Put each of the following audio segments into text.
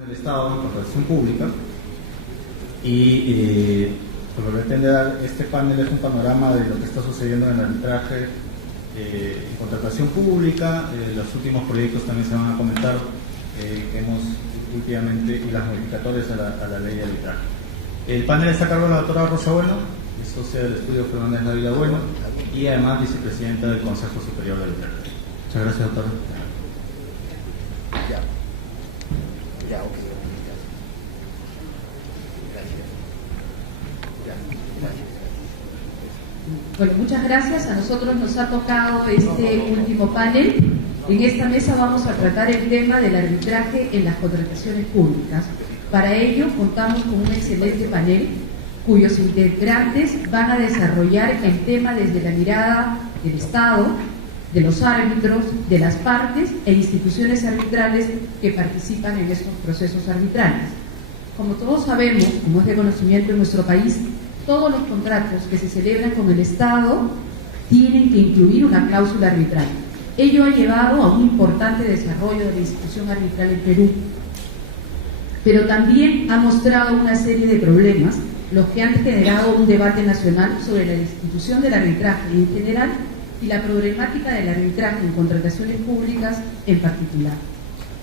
del Estado en contratación pública y lo que pretende dar este panel es un panorama de lo que está sucediendo en el arbitraje en contratación pública. Los últimos proyectos también se van a comentar que hemos últimamente y las modificatorias a la ley de arbitraje. El panel está a cargo de la doctora Rosa Bueno, es socia del estudio Fernández Dávila Bueno y además vicepresidenta del Consejo Superior de Arbitraje. Muchas gracias, doctora. Bueno, muchas gracias. A nosotros nos ha tocado este último panel. En esta mesa vamos a tratar el tema del arbitraje en las contrataciones públicas. Para ello contamos con un excelente panel cuyos integrantes van a desarrollar el tema desde la mirada del Estado, de los árbitros, de las partes e instituciones arbitrales que participan en estos procesos arbitrales. Como todos sabemos, como es de conocimiento en nuestro país, todos los contratos que se celebran con el Estado tienen que incluir una cláusula arbitral. Ello ha llevado a un importante desarrollo de la institución arbitral en Perú, pero también ha mostrado una serie de problemas, los que han generado un debate nacional sobre la institución del arbitraje en general y la problemática del arbitraje en contrataciones públicas en particular.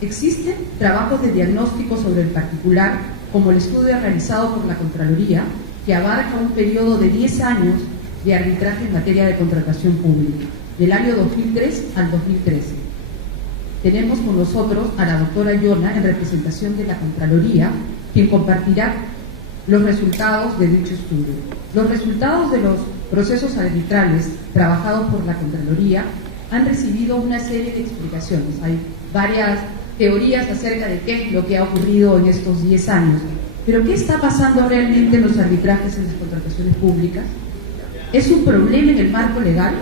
Existen trabajos de diagnóstico sobre el particular, como el estudio realizado por la Contraloría, que abarca un periodo de 10 años de arbitraje en materia de contratación pública, del año 2003 al 2013. Tenemos con nosotros a la doctora Yona, en representación de la Contraloría, quien compartirá los resultados de dicho estudio. Los resultados de los procesos arbitrales trabajados por la Contraloría han recibido una serie de explicaciones. Hay varias teorías acerca de qué es lo que ha ocurrido en estos 10 años. Pero ¿qué está pasando realmente en los arbitrajes en las contrataciones públicas? ¿Es un problema en el marco legal?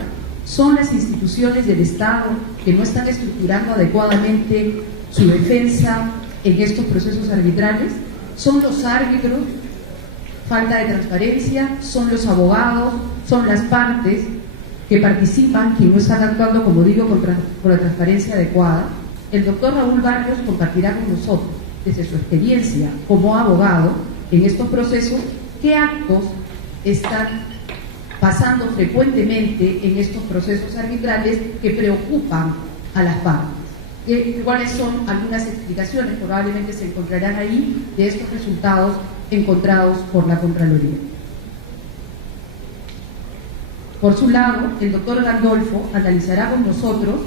¿Son las instituciones del Estado que no están estructurando adecuadamente su defensa en estos procesos arbitrales? ¿Son los árbitros? ¿Falta de transparencia? ¿Son los abogados? ¿Son las partes que participan, que no están actuando, como digo, con la transparencia adecuada? El doctor Raúl Barrios compartirá con nosotros, desde su experiencia como abogado en estos procesos, qué actos están pasando frecuentemente en estos procesos arbitrales que preocupan a las partes. ¿Cuáles son algunas explicaciones? Probablemente se encontrarán ahí de estos resultados encontrados por la Contraloría. Por su lado, el doctor Gandolfo analizará con nosotros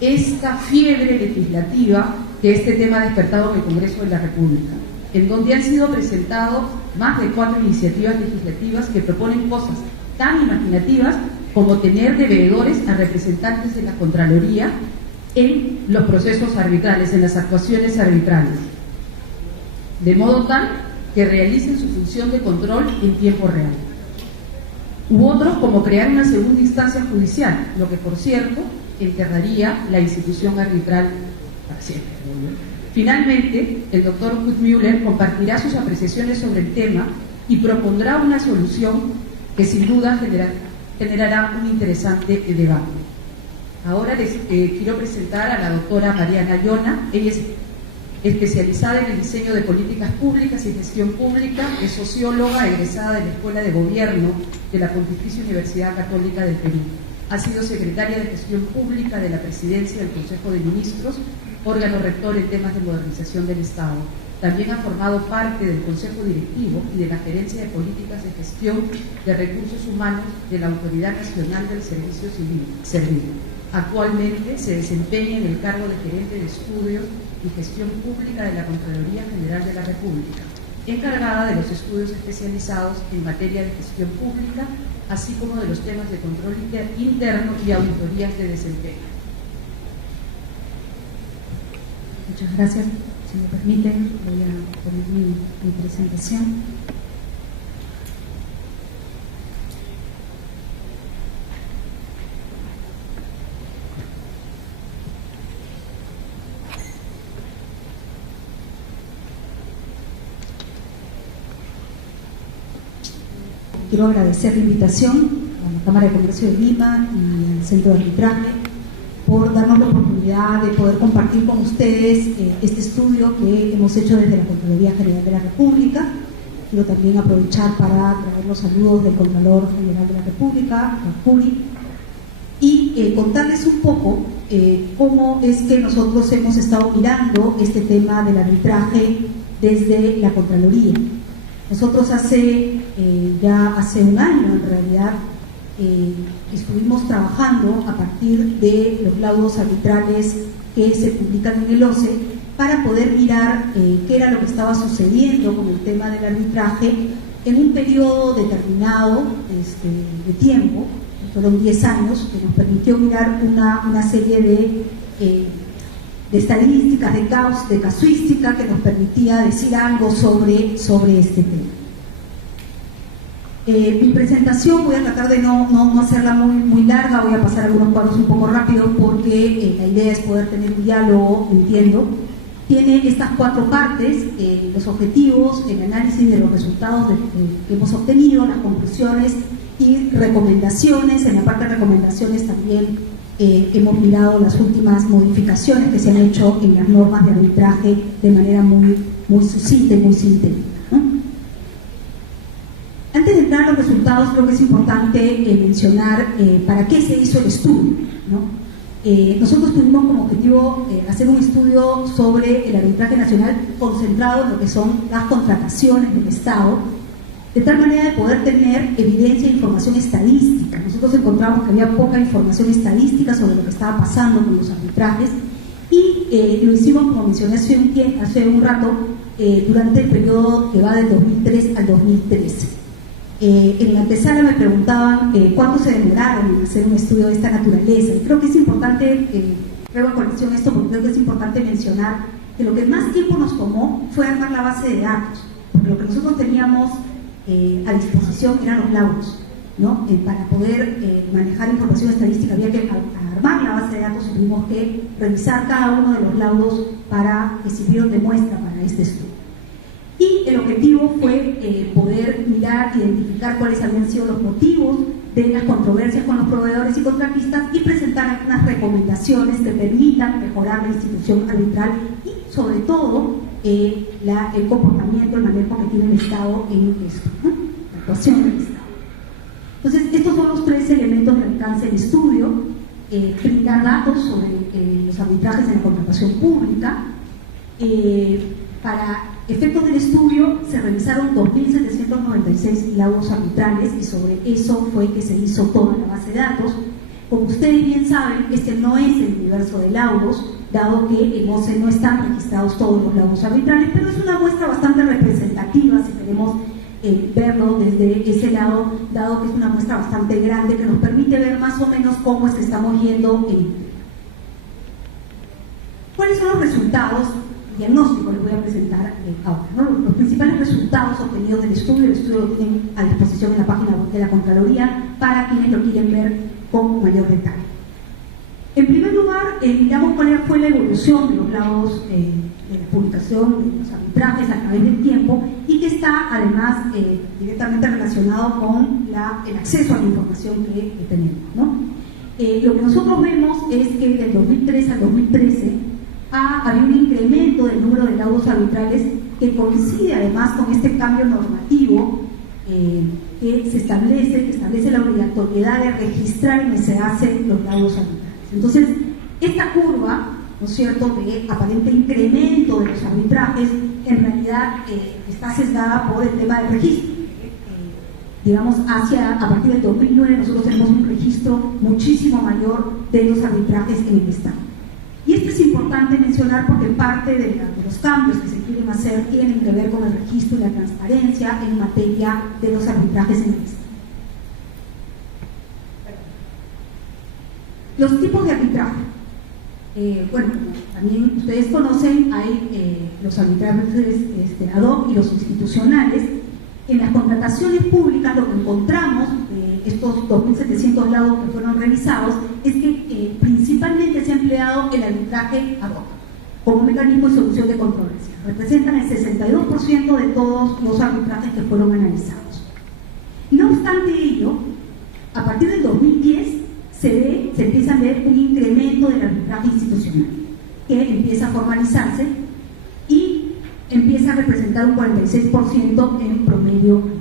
esta fiebre legislativa que este tema ha despertado en el Congreso de la República, en donde han sido presentados más de 4 iniciativas legislativas que proponen cosas tan imaginativas como tener de veedores a representantes de la Contraloría en los procesos arbitrales, en las actuaciones arbitrales, de modo tal que realicen su función de control en tiempo real. U otros como crear una segunda instancia judicial, lo que por cierto enterraría la institución arbitral para siempre. Finalmente, el doctor Guttmüller compartirá sus apreciaciones sobre el tema y propondrá una solución que sin duda generará un interesante debate. Ahora les quiero presentar a la doctora Mariana Yona. Ella es especializada en el diseño de políticas públicas y gestión pública, es socióloga egresada de la Escuela de Gobierno de la Pontificia Universidad Católica del Perú. Ha sido secretaria de Gestión Pública de la Presidencia del Consejo de Ministros, órgano rector en temas de modernización del Estado. También ha formado parte del Consejo Directivo y de la Gerencia de Políticas de Gestión de Recursos Humanos de la Autoridad Nacional del Servicio Civil, SERVIR. Actualmente se desempeña en el cargo de Gerente de Estudios y Gestión Pública de la Contraloría General de la República, encargada de los estudios especializados en materia de gestión pública, así como de los temas de control interno y auditorías de desempeño. Muchas gracias. Si me permiten, voy a poner mi presentación. Quiero agradecer la invitación a la Cámara de Comercio de Lima y al Centro de Arbitraje por darnos la oportunidad de poder compartir con ustedes este estudio que hemos hecho desde la Contraloría General de la República. Quiero también aprovechar para traer los saludos del Contralor General de la República, Curi, y contarles un poco cómo es que nosotros hemos estado mirando este tema del arbitraje desde la Contraloría. Nosotros ya hace un año, en realidad, estuvimos trabajando a partir de los laudos arbitrales que se publican en el OCE para poder mirar qué era lo que estaba sucediendo con el tema del arbitraje en un periodo determinado de tiempo. Fueron 10 años, que nos permitió mirar una serie de estadísticas, de casuística que nos permitía decir algo sobre este tema. Mi presentación voy a tratar de no hacerla muy larga, voy a pasar algunos cuadros un poco rápido porque la idea es poder tener un diálogo, entiendo. Tiene estas 4 partes: los objetivos, el análisis de los resultados que hemos obtenido, las conclusiones y recomendaciones. En la parte de recomendaciones también hemos mirado las últimas modificaciones que se han hecho en las normas de arbitraje de manera muy sucinta y muy sintética, ¿no? Antes de entrar a los resultados, creo que es importante mencionar para qué se hizo el estudio, ¿no? Nosotros tuvimos como objetivo hacer un estudio sobre el arbitraje nacional concentrado en lo que son las contrataciones del Estado, de tal manera de poder tener evidencia e información estadística. Nosotros encontramos que había poca información estadística sobre lo que estaba pasando con los arbitrajes y lo hicimos, como mencioné hace un rato, durante el periodo que va del 2003 al 2013. En la antesala me preguntaban cuánto se demoraron en hacer un estudio de esta naturaleza, y creo que es importante, traigo en conexión esto porque creo que es importante mencionar que lo que más tiempo nos tomó fue armar la base de datos, porque lo que nosotros teníamos a disposición eran los laudos, ¿no? Para poder manejar información estadística había que armar la base de datos y tuvimos que revisar cada uno de los laudos que sirvieron de muestra para este estudio. Y el objetivo fue poder mirar, identificar cuáles habían sido los motivos de las controversias con los proveedores y contratistas y presentar algunas recomendaciones que permitan mejorar la institución arbitral y, sobre todo, el comportamiento, el manejo que tiene el Estado en esto, ¿no? La actuación del Estado. Entonces, estos son los 3 elementos de alcance del estudio: brindar datos sobre los arbitrajes en la contratación pública. Para efectos del estudio se revisaron 2.796 laudos arbitrales y sobre eso fue que se hizo toda la base de datos. Como ustedes bien saben, este no es el universo de laudos, dado que en OCE no están registrados todos los laudos arbitrales, pero es una muestra bastante representativa si queremos verlo desde ese lado, dado que es una muestra bastante grande que nos permite ver más o menos cómo es que estamos yendo ¿Cuáles son los resultados? Diagnóstico les voy a presentar ahora, ¿no? Los principales resultados obtenidos del estudio. El estudio lo tienen a disposición en la página web de la Contraloría para quienes lo quieren ver con mayor detalle. En primer lugar, miramos cuál fue la evolución de los laudos de la publicación de los arbitrajes a través del tiempo y que está además directamente relacionado con el acceso a la información que tenemos, ¿no? Lo que nosotros vemos es que del 2003 al 2013 había un incremento del número de laudos arbitrales que coincide además con este cambio normativo que establece la obligatoriedad de registrar en SEACE los laudos arbitrales. Entonces, esta curva, ¿no es cierto?, de aparente incremento de los arbitrajes, en realidad está sesgada por el tema del registro. Digamos, a partir del 2009 nosotros tenemos un registro muchísimo mayor de los arbitrajes en el Estado. Y esto es importante mencionar porque parte de los cambios que se quieren hacer tienen que ver con el registro y la transparencia en materia de los arbitrajes en el Estado. Los tipos de arbitraje. Bueno, también ustedes conocen, hay los arbitrajes ad hoc y los institucionales. En las contrataciones públicas lo que encontramos, estos 2.700 laudos que fueron revisados, es que principalmente se ha empleado el arbitraje ad hoc como un mecanismo de solución de controversias. Representan el 62% de todos los arbitrajes que fueron analizados. No obstante ello, a partir del 2010 se empieza a ver un incremento del arbitraje institucional, que empieza a formalizarse y empieza a representar un 46% en promedio anual.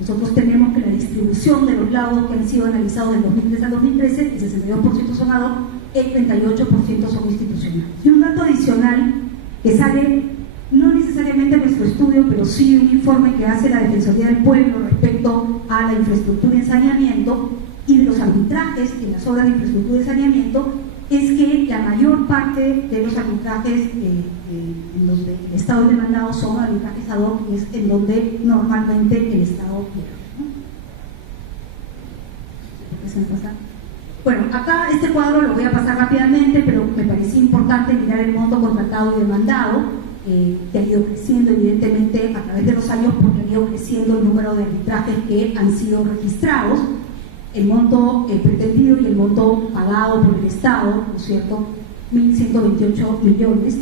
Nosotros tenemos que la distribución de los laudos que han sido analizados del 2003 al 2013, el 62% son ad hoc, el 38% son institucionales. Y un dato adicional que sale, no necesariamente en nuestro estudio, pero sí un informe que hace la Defensoría del Pueblo respecto a la infraestructura y saneamiento y de los arbitrajes en las obras de infraestructura y saneamiento, es que la mayor parte de los arbitrajes en donde el Estado es demandado son arbitrajes ad hoc, y es en donde normalmente el Estado pierde, ¿no? Bueno, acá este cuadro lo voy a pasar rápidamente, pero me parecía importante mirar el monto contratado y demandado, que ha ido creciendo evidentemente a través de los años, porque ha ido creciendo el número de arbitrajes que han sido registrados, el monto pretendido y el monto pagado por el Estado, ¿no es cierto?, 1.128 millones.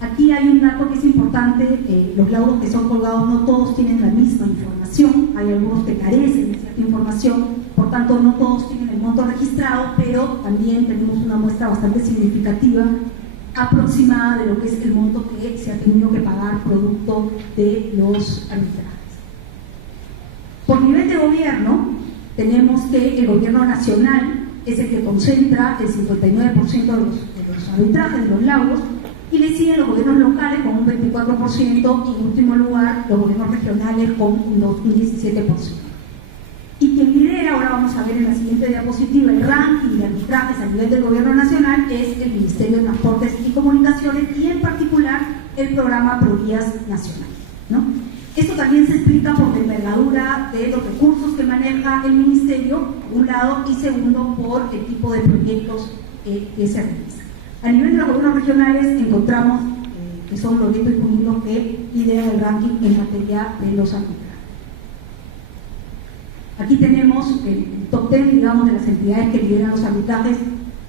Aquí hay un dato que es importante, los laudos que son colgados no todos tienen la misma información, hay algunos que carecen de cierta información, por tanto no todos tienen el monto registrado, pero también tenemos una muestra bastante significativa, aproximada de lo que es el monto que se ha tenido que pagar producto de los arbitrajes. Por nivel de gobierno, tenemos que el gobierno nacional es el que concentra el 59% de los arbitrajes, de los laudos, y le siguen los gobiernos locales con un 24% y en último lugar los gobiernos regionales con un 17%. Y quien lidera, ahora vamos a ver en la siguiente diapositiva, el ranking de arbitrajes a nivel del gobierno nacional es el Ministerio de Transportes y Comunicaciones y en particular el programa Provías Nacional, ¿no? Esto también se explica por la envergadura de los recursos que maneja el Ministerio, por un lado, y segundo, por el tipo de proyectos que se realizan. A nivel de los gobiernos regionales encontramos que son Loreto y Junín los que lideran el ranking en materia de los arbitrajes. Aquí tenemos el top 10, digamos, de las entidades que lideran los arbitrajes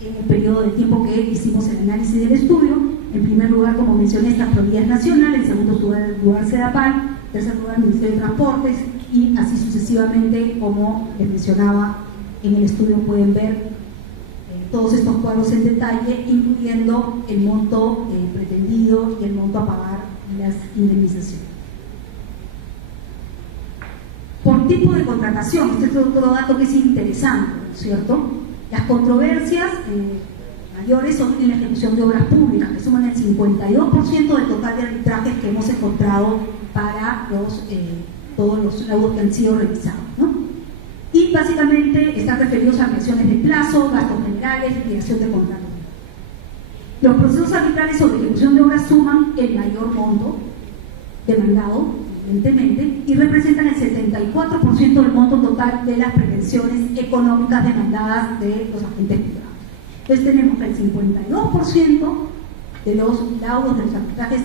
en el periodo de tiempo que hicimos el análisis del estudio. En primer lugar, como mencioné, está Provías Nacional, en segundo lugar Sedapal, en tercer lugar el Ministerio de Transportes y así sucesivamente, como les mencionaba en el estudio pueden ver todos estos cuadros en detalle, incluyendo el monto pretendido y el monto a pagar y las indemnizaciones. Por tipo de contratación, este es otro dato que es interesante, ¿no es cierto? Las controversias mayores son en la ejecución de obras públicas, que suman el 52% del total de arbitrajes que hemos encontrado para todos los laudos que han sido revisados, ¿no? Y básicamente están referidos a ampliaciones de plazo, gastos generales, liquidación de contratos. Los procesos arbitrales sobre ejecución de obras suman el mayor monto demandado, evidentemente, y representan el 74% del monto total de las prevenciones económicas demandadas de los agentes privados. Entonces tenemos que el 52% de los laudos de los arbitrajes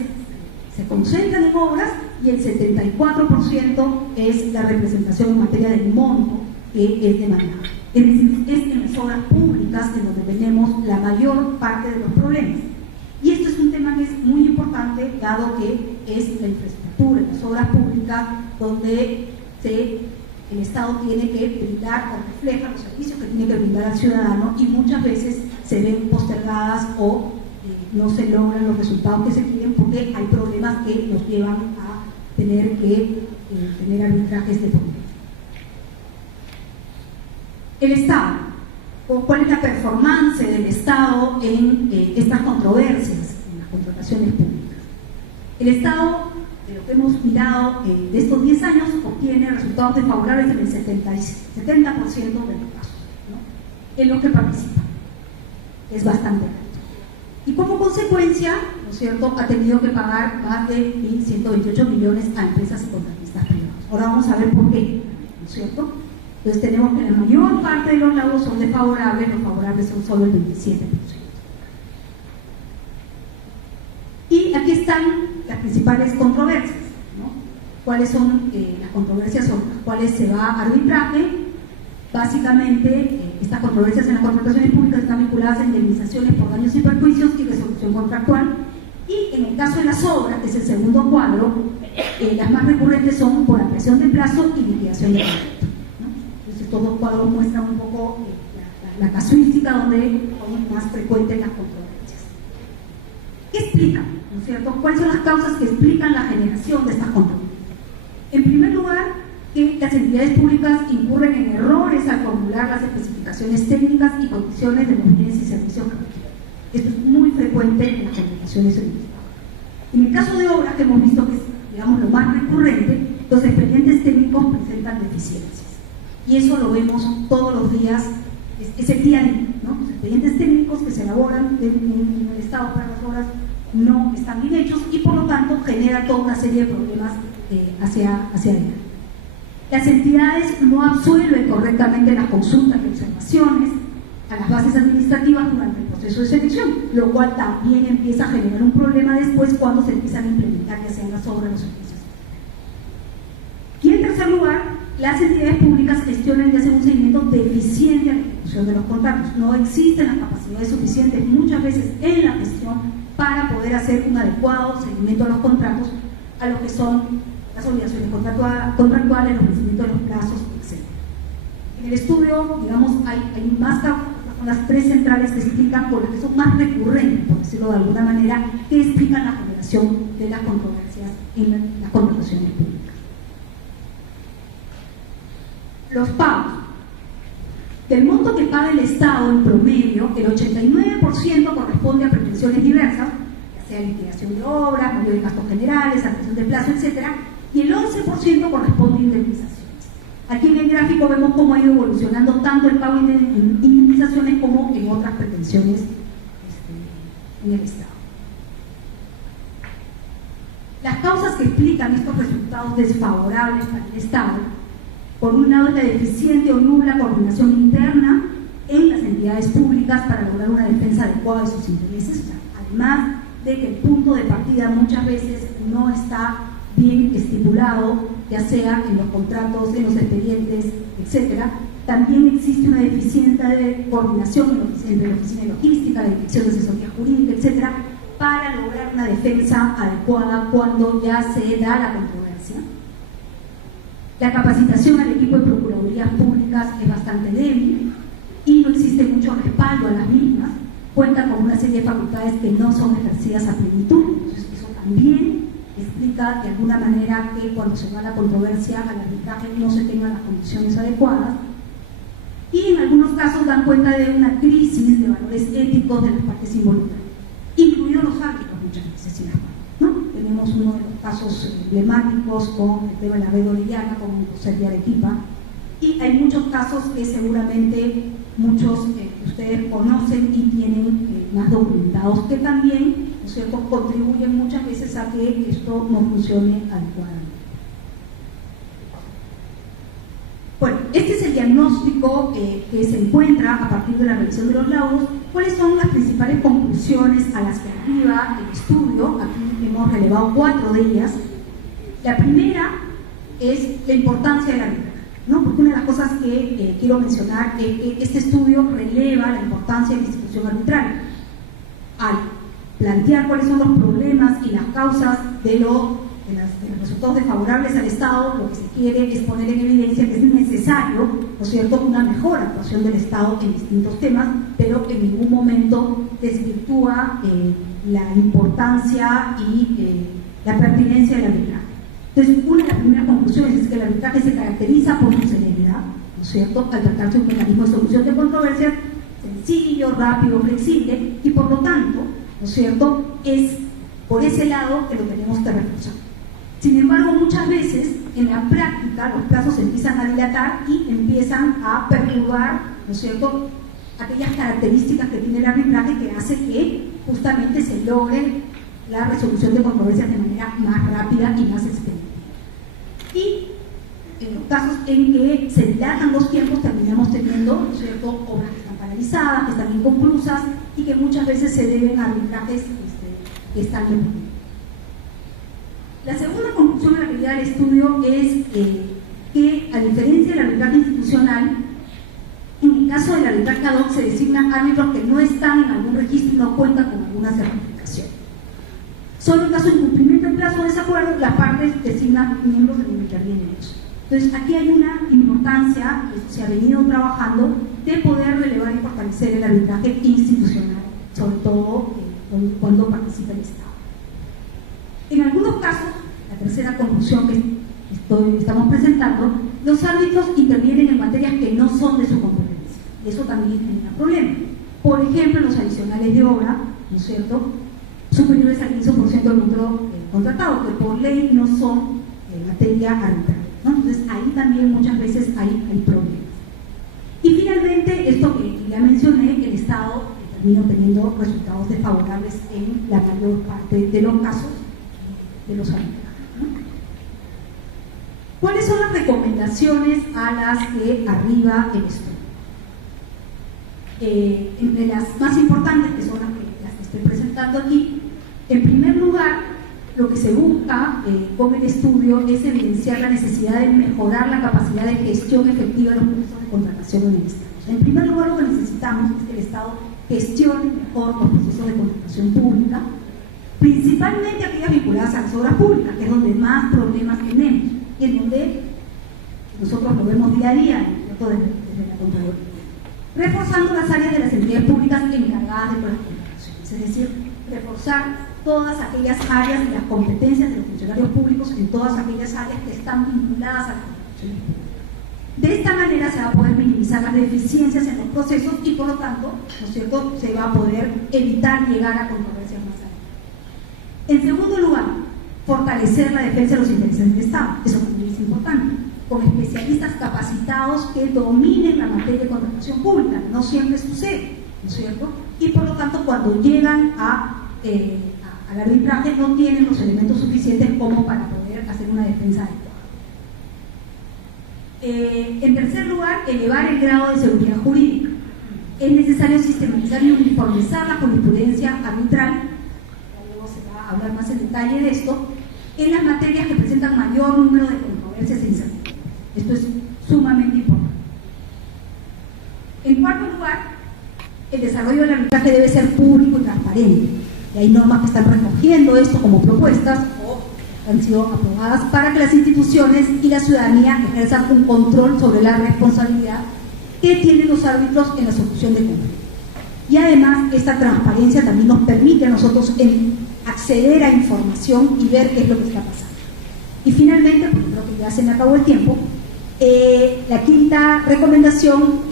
se concentran en obras y el 74% es la representación en materia del monto que es demandado. Es decir, es en las obras públicas en donde tenemos la mayor parte de los problemas. Y esto es un tema que es muy importante, dado que es la infraestructura, las obras públicas, donde el Estado tiene que brindar o refleja los servicios que tiene que brindar al ciudadano y muchas veces se ven postergadas o no se logran los resultados que se quieren porque hay problemas que nos llevan a tener que tener arbitrajes de por medio. El Estado, ¿cuál es la performance del Estado en estas controversias, en las contrataciones públicas? El Estado, de lo que hemos mirado de estos 10 años, obtiene resultados desfavorables en el 70% de los casos, ¿no?, en los que participa. Es bastante alto. Y como consecuencia, ¿no es cierto?, ha tenido que pagar más de 1.128 millones a empresas y contratistas privados. Ahora vamos a ver por qué, ¿no es cierto? Entonces tenemos que la mayor parte de los laudos son desfavorables, los favorables son solo el 27%. Y aquí están las principales controversias, ¿no? ¿Cuáles son las controversias sobre las cuales se va a arbitraje? Básicamente, estas controversias en las contrataciones públicas están vinculadas a indemnizaciones por daños y perjuicios y resolución contractual. Y en el caso de las obras, que es el segundo cuadro, las más recurrentes son por ampliación de plazo y liquidación de contrato. Estos dos cuadros muestran un poco la casuística donde son más frecuentes las controversias. ¿Qué explica? ¿No es cierto? ¿Cuáles son las causas que explican la generación de estas controversias? En primer lugar, que las entidades públicas incurren en errores al formular las especificaciones técnicas y condiciones de los bienes y servicios que requieren. Esto es muy frecuente en las contrataciones en el Estado. En el caso de obras que hemos visto que es, digamos, lo más recurrente, los expedientes técnicos presentan deficiencias. Y eso lo vemos todos los días, es el día a día, ¿no? Los expedientes técnicos que se elaboran en el Estado para las obras no están bien hechos y por lo tanto genera toda una serie de problemas hacia adelante. Las entidades no absuelven correctamente las consultas y observaciones a las bases administrativas durante el proceso de selección, lo cual también empieza a generar un problema después cuando se empiezan a implementar ya sean las obras o los servicios. Y en tercer lugar, las entidades públicas gestionan y hacen un seguimiento deficiente a la ejecución de los contratos. No existen las capacidades suficientes muchas veces en la gestión para poder hacer un adecuado seguimiento a los contratos, a lo que son las obligaciones contractuales, los vencimientos de los plazos, etc. En el estudio, digamos, hay más causas, son las tres centrales que explican, por las que son más recurrentes, por decirlo de alguna manera, que explican la generación de las controversias en las contrataciones públicas. Los pagos. Del monto que paga el Estado en promedio, el 89% corresponde a pretensiones diversas, ya sea liquidación de obras, mayor de gastos generales, ampliación de plazo, etc., y el 11% corresponde a indemnizaciones. Aquí en el gráfico vemos cómo ha ido evolucionando tanto el pago de indemnizaciones como en otras pretensiones en el Estado. Las causas que explican estos resultados desfavorables para el Estado, por un lado, es la deficiente o nula coordinación interna en las entidades públicas para lograr una defensa adecuada de sus intereses, además de que el punto de partida muchas veces no está bien estipulado, ya sea en los contratos, en los expedientes, etc. También existe una deficiencia de coordinación entre la oficina de logística, la dirección de asesoría jurídica, etc., para lograr una defensa adecuada cuando ya se da la controversia. La capacitación al equipo de procuradurías públicas es bastante débil y no existe mucho respaldo a las mismas, cuentan con una serie de facultades que no son ejercidas a plenitud. Entonces, eso también explica de alguna manera que cuando se va a la controversia al arbitraje no se tengan las condiciones adecuadas, y en algunos casos dan cuenta de una crisis de valores éticos de las partes involucradas, incluidos los árbitros muchas veces, sin embargo, ¿no? Tenemos uno de los casos emblemáticos con el tema de la red orellana, con José de Arequipa, y hay muchos casos que seguramente muchos ustedes conocen y tienen más documentados, que también, ¿no es cierto?, contribuyen muchas veces a que esto no funcione adecuadamente. Bueno, este es el diagnóstico que se encuentra a partir de la revisión de los laudos. ¿Cuáles son las principales conclusiones a las que arriba el estudio? Aquí hemos relevado 4 de ellas. La primera es la importancia del arbitraje, ¿no? Porque una de las cosas que quiero mencionar es que este estudio releva la importancia de la institución arbitral al plantear cuáles son los problemas y las causas de los resultados desfavorables al Estado. Lo que se quiere es poner en evidencia que es necesario, ¿no es cierto?, una mejor actuación del Estado en distintos temas, pero en ningún momento desvirtúa la importancia y la pertinencia del arbitraje. Entonces, una de las primeras conclusiones es que el arbitraje se caracteriza por su celeridad, ¿no es cierto?, al tratarse de un mecanismo de solución de controversias sencillo, rápido, flexible, y por lo tanto, ¿no es cierto?, es por ese lado que lo tenemos que reforzar. Sin embargo, muchas veces en la práctica los plazos se empiezan a dilatar y empiezan a perturbar, ¿no es cierto?, aquellas características que tiene el arbitraje que hace que justamente se logre la resolución de controversias de manera más rápida y más expeditiva. Y en los casos en que se dilatan los tiempos terminamos teniendo, ¿no es cierto?, obras que están paralizadas, que están inconclusas y que muchas veces se deben a arbitrajes que están en. La segunda conclusión a la que llega el estudio es que, a diferencia del arbitraje institucional, en el caso del arbitraje ad hoc se designan árbitros que no están en algún registro y no cuentan con alguna certificación. Solo en caso de incumplimiento del plazo de desacuerdo, las partes designan miembros de que intervienen en eso. Entonces, aquí hay una importancia que se ha venido trabajando de poder relevar y fortalecer el arbitraje institucional, sobre todo cuando participa el Estado. En algunos casos, la tercera conclusión que estamos presentando, los árbitros intervienen en materias que no son de su competencia. Eso también genera problemas. Por ejemplo, los adicionales de obra, ¿no es cierto?, superiores al 15% del número contratado, que por ley no son materia arbitral, ¿no? Entonces, ahí también muchas veces hay problemas. Y finalmente, esto que ya mencioné, el Estado termina obteniendo resultados desfavorables en la mayor parte de los casos de los arbitrajes, ¿no? ¿Cuáles son las recomendaciones a las que arriba el estudio? Entre las más importantes, que son las que estoy presentando aquí, en primer lugar, lo que se busca con el estudio es evidenciar la necesidad de mejorar la capacidad de gestión efectiva de los procesos de contratación en el Estado. O sea, en primer lugar, lo que necesitamos es que el Estado gestione mejor los procesos de contratación pública, principalmente aquellas vinculadas a las obras públicas, que es donde más problemas tenemos y en donde nosotros lo vemos día a día, desde la Contraloría, reforzando las áreas de las entidades públicas encargadas de las contrataciones, es decir, reforzar todas aquellas áreas de las competencias de los funcionarios públicos en todas aquellas áreas que están vinculadas a la contratación pública. De esta manera se va a poder minimizar las deficiencias en los procesos y, por lo tanto, ¿no es cierto?, se va a poder evitar llegar a controversias más altas. En segundo lugar, fortalecer la defensa de los intereses del Estado. Eso también es importante, con especialistas capacitados que dominen la materia de contratación pública. No siempre sucede, ¿no es cierto? Y, por lo tanto, cuando llegan al arbitraje no tienen los elementos suficientes como para poder hacer una defensa adecuada. En tercer lugar, elevar el grado de seguridad jurídica. Es necesario sistematizar y uniformizar la jurisprudencia arbitral, luego se va a hablar más en detalle de esto, en las materias que presentan mayor número de controversias e incertidumbres. Esto es sumamente importante. En cuarto lugar, el desarrollo del arbitraje debe ser público y transparente. Y hay normas que están recogiendo esto como propuestas o han sido aprobadas para que las instituciones y la ciudadanía ejerzan un control sobre la responsabilidad que tienen los árbitros en la solución de conflictos. Y además, esta transparencia también nos permite a nosotros acceder a información y ver qué es lo que está pasando. Y finalmente, porque creo que ya se me acabó el tiempo, la quinta recomendación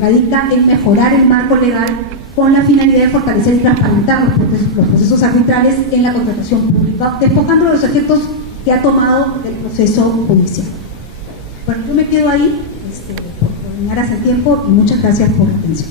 radica en mejorar el marco legal con la finalidad de fortalecer y transparentar los procesos arbitrales en la contratación pública, despojando los efectos que ha tomado el proceso judicial. Bueno, yo me quedo ahí por terminar hace tiempo y muchas gracias por la atención.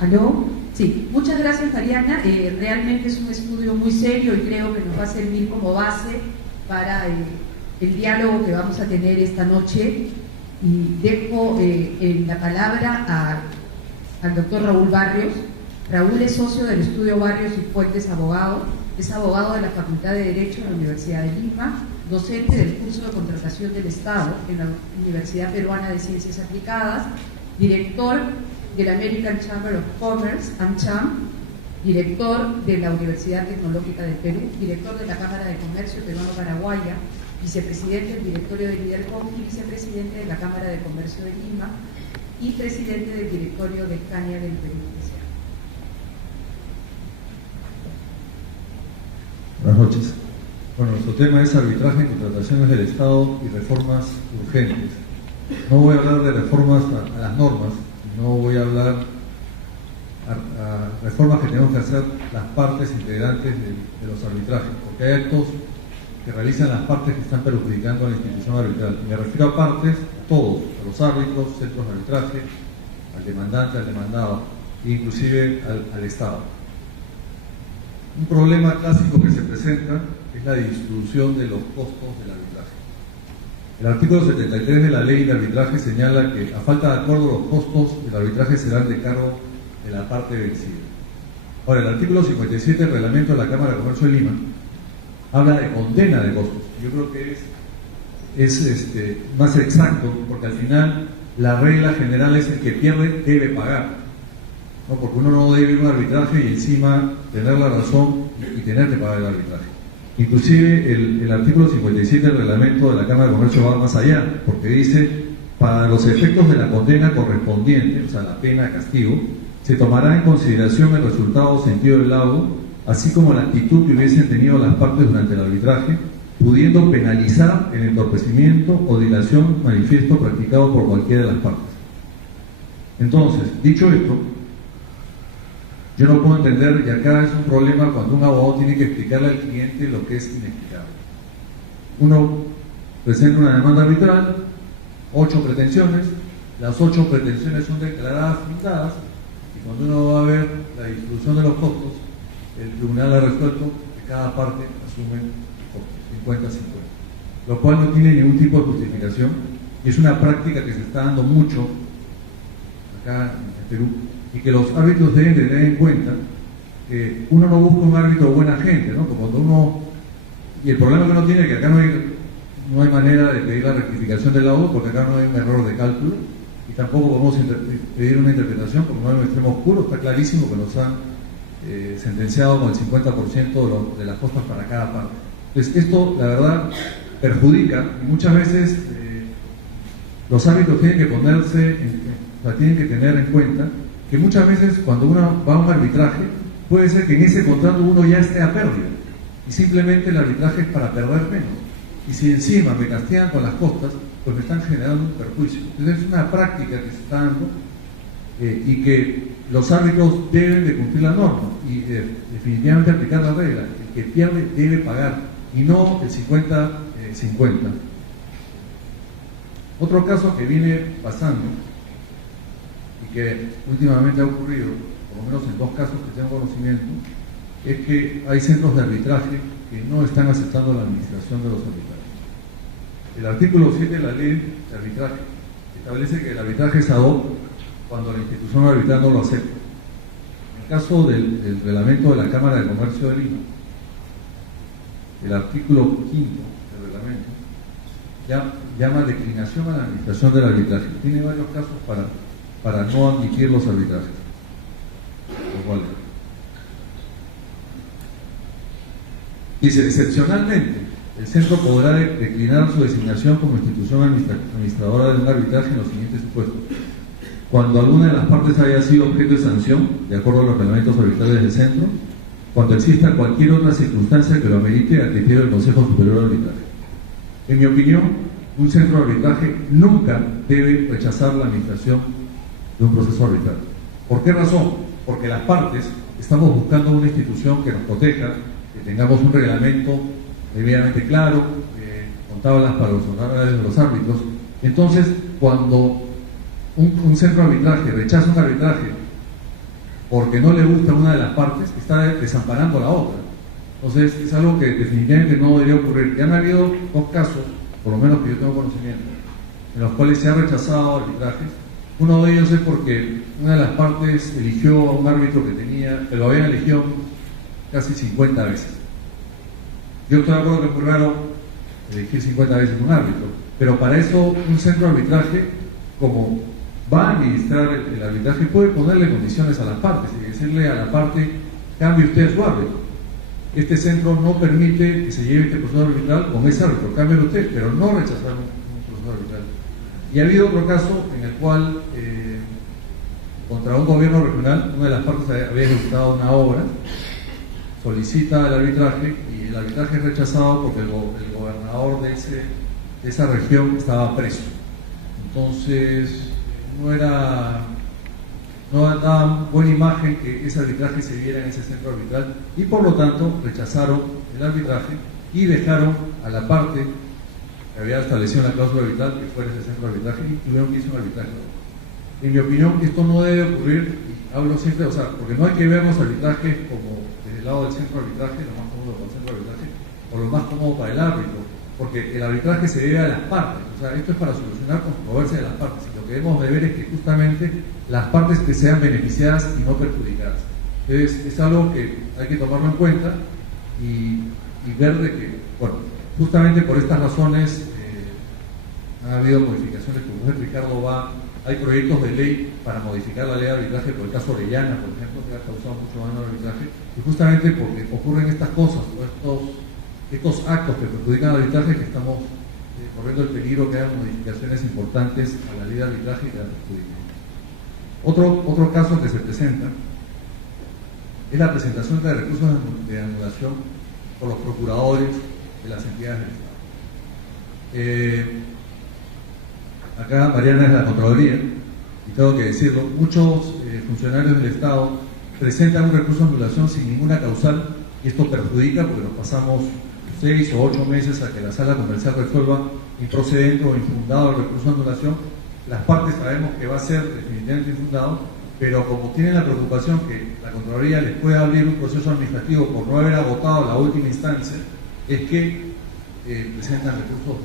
¿Aló? Sí, muchas gracias, Mariana. Realmente es un estudio muy serio y creo que nos va a servir como base para el diálogo que vamos a tener esta noche. Y dejo en la palabra al doctor Raúl Barrios. Raúl es socio del estudio Barrios y Fuentes Abogado, es abogado de la Facultad de Derecho de la Universidad de Lima, docente del curso de contratación del Estado en la Universidad Peruana de Ciencias Aplicadas, director de la American Chamber of Commerce, AmCham, director de la Universidad Tecnológica del Perú, director de la Cámara de Comercio Peruano-Paraguaya, vicepresidente del directorio de Lidercom y vicepresidente de la Cámara de Comercio de Lima y presidente del directorio de Scania del Perú. Buenas noches. Bueno, nuestro tema es arbitraje en contrataciones del Estado y reformas urgentes. No voy a hablar de reformas a las normas, no voy a hablar a reformas que tenemos que hacer las partes integrantes de los arbitrajes, porque hay actos que realizan las partes que están perjudicando a la institución arbitral. Me refiero a partes, a todos, a los árbitros, centros de arbitraje, al demandante, al demandado, e inclusive al Estado. Un problema clásico que se presenta es la distribución de los costos del arbitraje. El artículo 73 de la Ley de Arbitraje señala que, a falta de acuerdo, los costos del arbitraje serán de cargo de la parte vencida. Ahora, el artículo 57 del Reglamento de la Cámara de Comercio de Lima habla de condena de costos. Yo creo que es más exacto, porque al final la regla general es el que pierde debe pagar, ¿no? Porque uno no debe ir a un arbitraje y encima tener la razón y tener que pagar el arbitraje. Inclusive el artículo 57 del reglamento de la Cámara de Comercio va más allá, porque dice: para los efectos de la condena correspondiente, o sea, la pena de castigo, se tomará en consideración el resultado o sentido del laudo, así como la actitud que hubiesen tenido las partes durante el arbitraje, pudiendo penalizar el entorpecimiento o dilación manifiesto practicado por cualquiera de las partes. Entonces, dicho esto, yo no puedo entender, y acá es un problema cuando un abogado tiene que explicarle al cliente lo que es inexplicable. Uno presenta una demanda arbitral, 8 pretensiones, las 8 pretensiones son declaradas fundadas, y cuando uno va a ver la distribución de los costos, el tribunal ha resuelto que cada parte asume 50-50, lo cual no tiene ningún tipo de justificación, y es una práctica que se está dando mucho acá en Perú, y que los árbitros deben tener en cuenta que uno no busca un árbitro buena gente, ¿no? Cuando uno, y el problema que uno tiene es que acá no hay manera de pedir la rectificación del laudo, porque acá no hay un error de cálculo, y tampoco podemos pedir una interpretación, porque no hay un extremo oscuro, está clarísimo que nos han sentenciado con el 50% de las costas para cada parte. Entonces esto, la verdad, perjudica, y muchas veces los árbitros tienen que tienen que tener en cuenta que muchas veces cuando uno va a un arbitraje, puede ser que en ese contrato uno ya esté a pérdida, y simplemente el arbitraje es para perder menos. Y si encima me castigan con las costas, pues me están generando un perjuicio. Entonces es una práctica que se está dando y que los árbitros deben de cumplir la norma y definitivamente aplicar la regla. El que pierde debe pagar y no el 50-50. Otro caso que viene pasando y que últimamente ha ocurrido, por lo menos en 2 casos que tengo conocimiento, es que hay centros de arbitraje que no están aceptando la administración de los arbitrajes. El artículo 7 de la ley de arbitraje establece que el arbitraje es ad hoc cuando la institución arbitral no lo acepta. En el caso del reglamento de la Cámara de Comercio de Lima, el artículo 5 del reglamento llama declinación a la administración del arbitraje. Tiene varios casos para no admitir los arbitrajes. Dice: excepcionalmente, el centro podrá declinar su designación como institución administradora de un arbitraje en los siguientes supuestos: cuando alguna de las partes haya sido objeto de sanción, de acuerdo a los reglamentos arbitrales del centro, cuando exista cualquier otra circunstancia que lo amerite a criterio del Consejo Superior de Arbitraje. En mi opinión, un centro de arbitraje nunca debe rechazar la administración de un proceso arbitral. ¿Por qué razón? Porque las partes estamos buscando una institución que nos proteja, que tengamos un reglamento debidamente claro, con tablas para los honorarios de los árbitros. Entonces, cuando un centro de arbitraje rechaza un arbitraje porque no le gusta una de las partes, está desamparando a la otra. Entonces, es algo que definitivamente no debería ocurrir. Ya han habido 2 casos, por lo menos que yo tengo conocimiento, en los cuales se ha rechazado arbitrajes. Uno de ellos es porque una de las partes eligió a un árbitro que lo habían elegido casi 50 veces. Yo estoy de acuerdo que es muy raro elegir 50 veces un árbitro, pero para eso un centro de arbitraje, como va a administrar el arbitraje, puede ponerle condiciones a las partes y decirle a la parte: cambie usted su árbitro. Este centro no permite que se lleve este proceso arbitral con ese árbitro, cámbialo usted, pero no rechazar un proceso arbitral. Y ha habido otro caso en el cual, contra un gobierno regional, una de las partes había ejecutado una obra, solicita el arbitraje y el arbitraje es rechazado porque el gobernador de esa región estaba preso. Entonces, no daba buena imagen que ese arbitraje se viera en ese centro arbitral y por lo tanto rechazaron el arbitraje y dejaron a la parte que había establecido en la cláusula arbitral que fuera ese centro de arbitraje y tuvieron que hacer un arbitraje. En mi opinión, esto no debe ocurrir, y hablo siempre, porque no hay que ver los arbitrajes como desde el lado del centro de arbitraje, lo más cómodo para el centro de arbitraje, o lo más cómodo para el árbitro, porque el arbitraje se debe a las partes. Esto es para solucionar controversia de las partes, y lo que debemos de ver es que justamente las partes que sean beneficiadas y no perjudicadas. Entonces, es algo que hay que tomarlo en cuenta y ver de que, justamente por estas razones ha habido modificaciones, como Ricardo va Hay proyectos de ley para modificar la ley de arbitraje, por el caso Orellana, por ejemplo, que ha causado mucho daño al arbitraje, y justamente porque ocurren estas cosas, estos actos que perjudican al arbitraje, que estamos corriendo el peligro que hagan modificaciones importantes a la ley de arbitraje y que la perjudiquen. Otro caso que se presenta es la presentación de recursos de anulación por los procuradores de las entidades del Estado. Acá Mariana es la Contraloría, y tengo que decirlo, muchos funcionarios del Estado presentan un recurso de anulación sin ninguna causal, y esto perjudica porque nos pasamos 6 o 8 meses a que la sala comercial resuelva improcedente o infundado el recurso de anulación. Las partes sabemos que va a ser definitivamente infundado, pero como tienen la preocupación que la Contraloría les pueda abrir un proceso administrativo por no haber agotado la última instancia, es que presentan recursos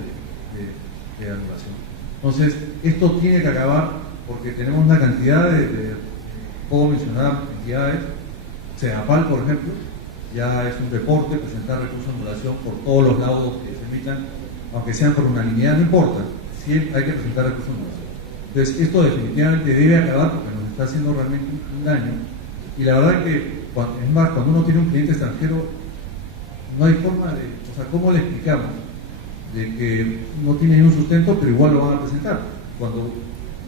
de anulación. Entonces, esto tiene que acabar porque tenemos una cantidad puedo mencionar entidades, CEAPAL, por ejemplo, ya es un deporte presentar recursos de anulación por todos los laudos que se emitan, aunque sean por unanimidad, no importa, siempre hay que presentar recursos de anulación. Entonces, esto definitivamente debe acabar porque nos está haciendo realmente un daño, y la verdad que, es más, cuando uno tiene un cliente extranjero, no hay forma de, o sea, ¿cómo le explicamos de que no tiene ningún sustento, pero igual lo van a presentar? Cuando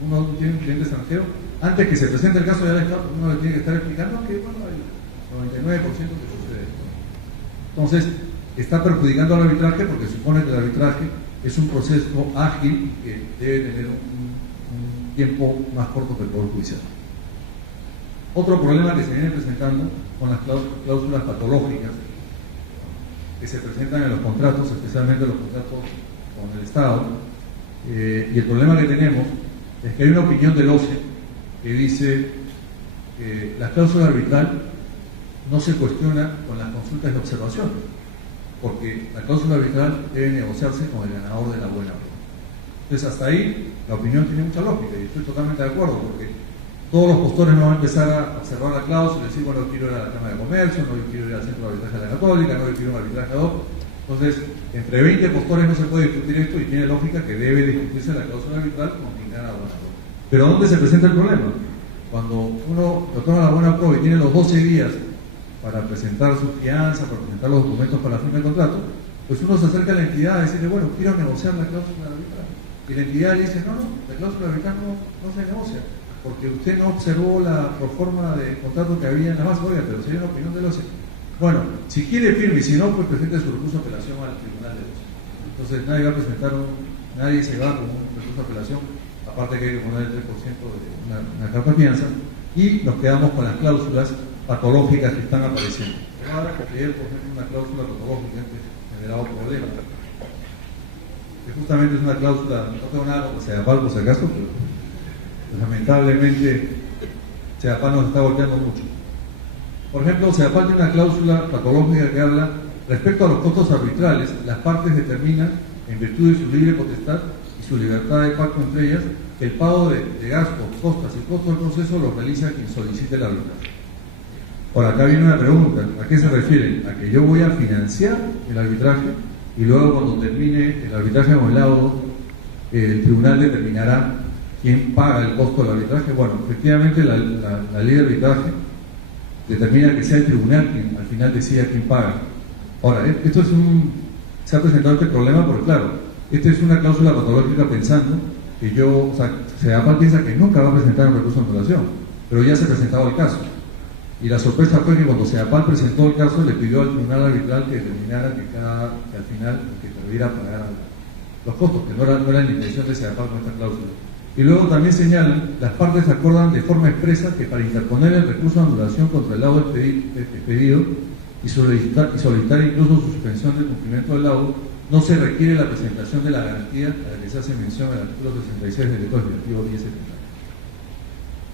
uno tiene un cliente extranjero, antes que se presente el caso ya uno le tiene que estar explicando que, bueno, hay 99% que sucede esto. Entonces, está perjudicando al arbitraje porque supone que el arbitraje es un proceso ágil que debe tener un tiempo más corto que el Poder Judicial. Otro problema que se viene presentando con las cláusulas patológicas que se presentan en los contratos, especialmente los contratos con el Estado, y el problema que tenemos es que hay una opinión del OCE que dice que la cláusula arbitral no se cuestiona con las consultas de observación, porque la cláusula arbitral debe negociarse con el ganador de la buena prueba. Entonces, hasta ahí la opinión tiene mucha lógica y estoy totalmente de acuerdo, porque todos los postores no van a empezar a observar la cláusula y decir, bueno, quiero ir a la Cámara de Comercio, no quiero ir al Centro de Arbitraje de la Católica, no quiero un arbitraje ad hoc. Entonces, entre 20 postores no se puede discutir esto y tiene lógica que debe discutirse la cláusula arbitral con quien gana la buena prueba. Pero ¿dónde se presenta el problema? Cuando uno toma la buena prueba y tiene los 12 días para presentar su fianza, para presentar los documentos para la firma del contrato, pues uno se acerca a la entidad a decirle, bueno, quiero negociar la cláusula arbitral. Y la entidad le dice, no, la cláusula arbitral no se negocia, porque usted no observó la proforma de contrato que había en la base. Oiga, pero si hay una opinión del OCE. Bueno, si quiere firme y si no, pues presente su recurso de apelación al tribunal de OCE. Entonces nadie va a presentar nadie se va con un recurso de apelación, aparte que hay que poner el 3% de una carta de fianza, y nos quedamos con las cláusulas patológicas que están apareciendo. Ahora que leer, por ejemplo, una cláusula patológica que ha generado problemas, que justamente es una cláusula, no tengo nada con CEAPAL por si acaso, pero lamentablemente CEAPAL nos está golpeando mucho. Por ejemplo, CEAPAL tiene una cláusula patológica que habla respecto a los costos arbitrales. Las partes determinan, en virtud de su libre potestad y su libertad de pacto entre ellas, que el pago de gastos, costas y costos del proceso lo realiza quien solicite el arbitraje. Por acá viene una pregunta, ¿a qué se refieren? A que yo voy a financiar el arbitraje y luego cuando termine el arbitraje con el laudo, el tribunal determinará quién paga el costo del arbitraje. Bueno, efectivamente la ley de arbitraje determina que sea el tribunal quien al final decida quién paga. Ahora, esto se ha presentado este problema porque, claro, esta es una cláusula patológica pensando que CEAPAL piensa que nunca va a presentar un recurso de anulación, pero ya se ha presentado el caso. Y la sorpresa fue que cuando CEAPAL presentó el caso, le pidió al tribunal arbitral que determinara que al final que debiera pagar los costos, que no era la intención de CEAPAL con esta cláusula. Y luego también señalan, las partes acuerdan de forma expresa que para interponer el recurso de anulación contra el laudo expedido y solicitar incluso su suspensión del cumplimiento del laudo, no se requiere la presentación de la garantía a la que se hace mención en el artículo 66 del decreto legislativo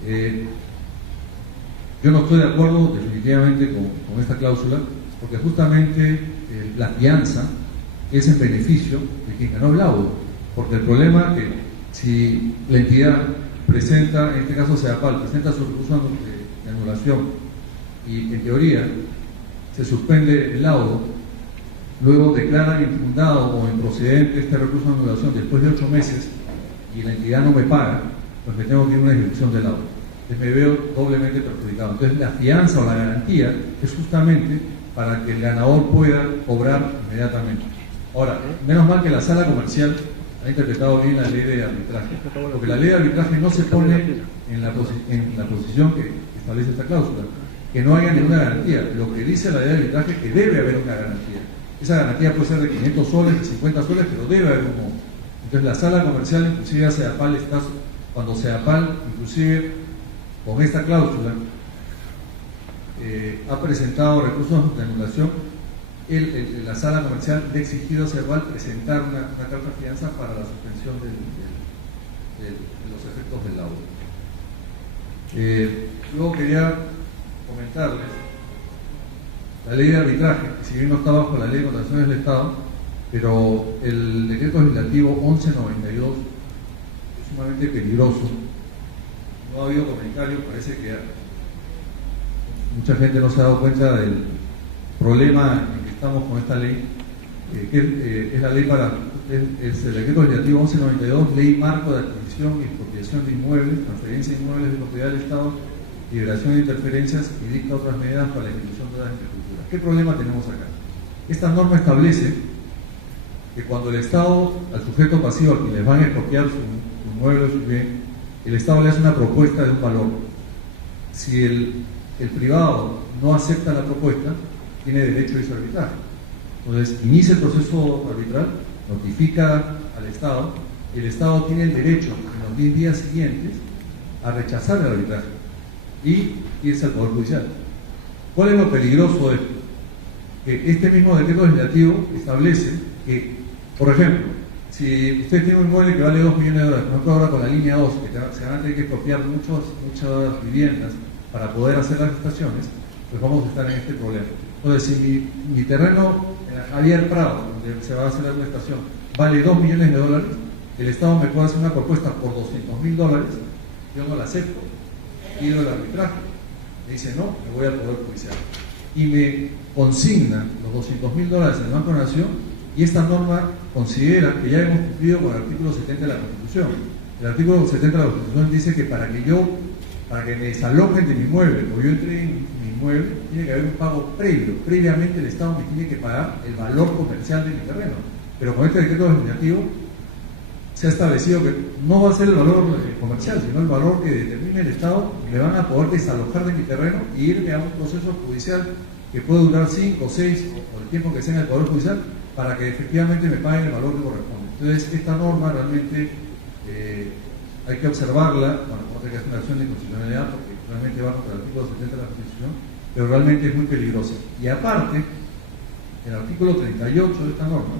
1070. Yo no estoy de acuerdo definitivamente con esta cláusula, porque justamente la fianza es en beneficio de quien ganó el laudo, porque el problema es que si la entidad presenta, en este caso CEAPAL, presenta su recurso de anulación y en teoría se suspende el laudo, luego declaran infundado o improcedente este recurso de anulación después de 8 meses y la entidad no me paga, pues me tengo que ir a una ejecución del auto. Entonces me veo doblemente perjudicado. Entonces la fianza o la garantía es justamente para que el ganador pueda cobrar inmediatamente. Ahora, menos mal que la sala comercial ha interpretado bien la ley de arbitraje, porque la ley de arbitraje no se pone en la posición que establece esta cláusula, que no haya ninguna garantía. Lo que dice la ley de arbitraje es que debe haber una garantía. Esa garantía puede ser de 500 soles, de 50 soles, pero debe haber un monto. Entonces la sala comercial, inclusive CEDAPAL, cuando CEDAPAL, inclusive con esta cláusula, ha presentado recursos de anulación, la sala comercial le ha exigido a CEDAPAL presentar una carta de fianza para la suspensión de los efectos del laudo. Luego quería comentarles la ley de arbitraje, que si bien no está bajo la ley de contrataciones del Estado, pero el decreto legislativo 1192 es sumamente peligroso. No ha habido comentarios, parece que mucha gente no se ha dado cuenta del problema en que estamos con esta ley, que es la ley es el decreto legislativo 1192, ley marco de adquisición y expropiación de inmuebles, transferencia de inmuebles de propiedad del Estado, liberación de interferencias y dicta otras medidas para la ejecución de las infraestructuras. ¿Qué problema tenemos acá? Esta norma establece que cuando el Estado, al sujeto pasivo al que les van a expropiar su inmueble o su bien, el Estado le hace una propuesta de un valor. Si el privado no acepta la propuesta, tiene derecho a ese arbitraje. Entonces, inicia el proceso arbitral, notifica al Estado, y el Estado tiene el derecho en los 10 días siguientes a rechazar el arbitraje y irse al Poder Judicial. ¿Cuál es lo peligroso de esto? Que este mismo decreto legislativo establece que, por ejemplo, si usted tiene un inmueble que vale 2 millones de dólares, por ejemplo ahora con la línea 2, que se van a tener que expropiar muchas viviendas para poder hacer las estaciones, pues vamos a estar en este problema. Entonces, si mi terreno Javier Prado, donde se va a hacer la estación, vale 2 millones de dólares, el Estado me puede hacer una propuesta por $200.000, yo no la acepto, pido el arbitraje, me dice no, me voy al Poder Judicial y me consignan los $200.000 en el Banco de la Nación, y esta norma considera que ya hemos cumplido con el artículo 70 de la Constitución. El artículo 70 de la Constitución dice que para que me desalojen de mi inmueble o yo entre en mi inmueble, tiene que haber un pago previo. Previamente el Estado me tiene que pagar el valor comercial de mi terreno. Pero con este decreto legislativo se ha establecido que no va a ser el valor comercial, sino el valor que determine el Estado. Me van a poder desalojar de mi terreno y irme a un proceso judicial que puede durar 5, 6 o el tiempo que sea en el Poder Judicial para que efectivamente me paguen el valor que corresponde. Entonces, esta norma realmente hay que observarla, bueno, no hay que hacer una acción de inconstitucionalidad porque realmente va contra el artículo 70 de la Constitución, pero realmente es muy peligrosa. Y aparte, el artículo 38 de esta norma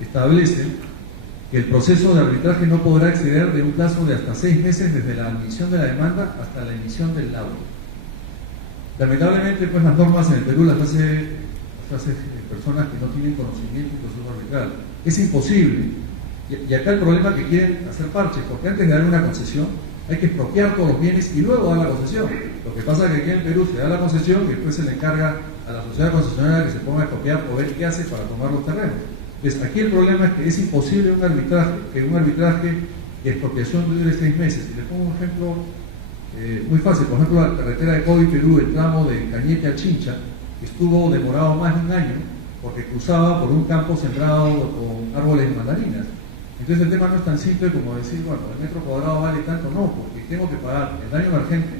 establece que el proceso de arbitraje no podrá exceder de un plazo de hasta 6 meses desde la admisión de la demanda hasta la emisión del laudo. Lamentablemente, pues las normas en el Perú las hace personas que no tienen conocimiento del proceso arbitral. Es imposible. Y acá el problema es que quieren hacer parches, porque antes de dar una concesión hay que expropiar todos los bienes y luego dar la concesión. Lo que pasa es que aquí en el Perú se da la concesión y después se le encarga a la sociedad concesionaria que se ponga a expropiar o ver qué hace para tomar los terrenos. Entonces aquí el problema es que es imposible que un arbitraje de expropiación dure 6 meses. Y les pongo un ejemplo muy fácil. Por ejemplo, la carretera de Cobi, Perú, el tramo de Cañete a Chincha, estuvo demorado más de un año porque cruzaba por un campo sembrado con árboles de mandarinas. Entonces el tema no es tan simple como decir, bueno, el metro cuadrado vale tanto, no, porque tengo que pagar el daño emergente,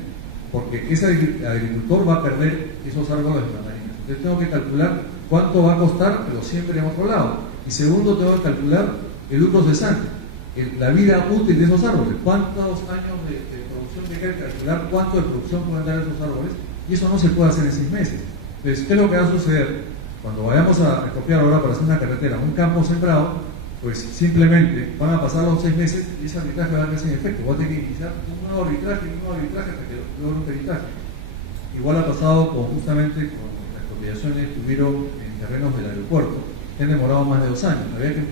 porque ese agricultor va a perder esos árboles de mandarinas. Entonces tengo que calcular cuánto va a costar que lo siembre en otro lado. Y segundo, tengo que calcular el lucro cesante, la vida útil de esos árboles, cuántos años de producción hay que calcular, cuánto de producción pueden dar esos árboles, y eso no se puede hacer en 6 meses. Entonces, ¿qué es lo que va a suceder? Cuando vayamos a expropiar ahora para hacer una carretera, un campo sembrado, pues simplemente van a pasar los 6 meses y ese arbitraje va a quedar sin efecto. Voy a tener que iniciar un nuevo arbitraje hasta que logre un peritaje. Igual ha pasado justamente con las expropiaciones que hubieron en terrenos del aeropuerto, que han demorado más de 2 años. Había que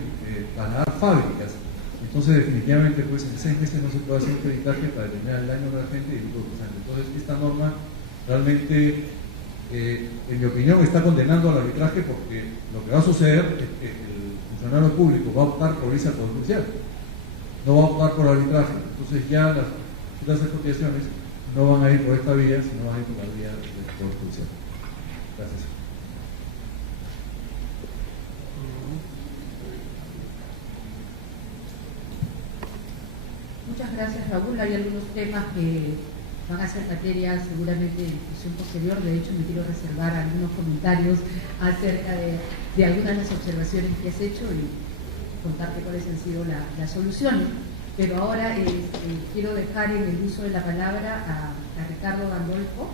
trasladar fábricas. Entonces, definitivamente, pues en 6 meses no se puede hacer un peritaje para determinar el daño de la gente y el lucro cesante. Entonces, esta norma realmente, en mi opinión, está condenando al arbitraje, porque lo que va a suceder es que el funcionario público va a optar por irse al Poder Judicial, no va a optar por arbitraje. Entonces ya las las expropiaciones no van a ir por esta vía, sino van a ir por la vía de construcción. Gracias. Muchas gracias, Raúl. Hay algunos temas que van a ser materia seguramente de discusión posterior. De hecho, me quiero reservar algunos comentarios acerca de algunas de las observaciones que has hecho y contarte cuáles han sido las soluciones. Pero ahora quiero dejar en el uso de la palabra a Ricardo Gandolfo.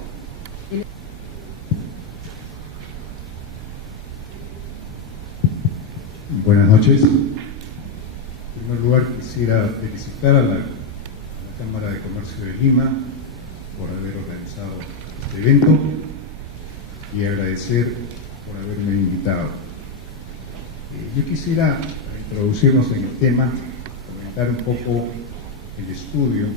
Buenas noches. En primer lugar, quisiera felicitar a la Cámara de Comercio de Lima por haber organizado este evento y agradecer por haberme invitado. Yo quisiera, para introducirnos en el tema, comentar un poco el estudio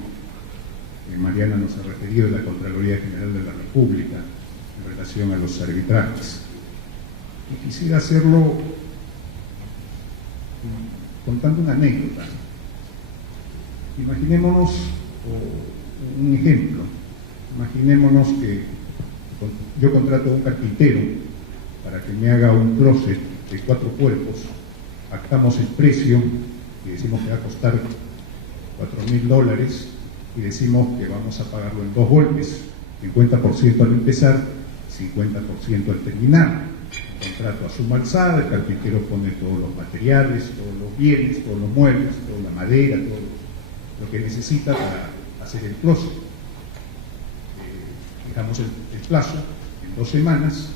que Mariana nos ha referido de la Contraloría General de la República en relación a los arbitrajes. Y quisiera hacerlo contando una anécdota. Imaginémonos un ejemplo. Imaginémonos que yo contrato a un carpintero para que me haga un closet de 4 cuerpos, pactamos el precio y decimos que va a costar $4.000 y decimos que vamos a pagarlo en 2 golpes, 50% al empezar, 50% al terminar. El contrato a suma alzada, el carpintero pone todos los materiales, todos los bienes, todos los muebles, toda la madera, todo lo que necesita para hacer el closet. Dejamos el plazo en 2 semanas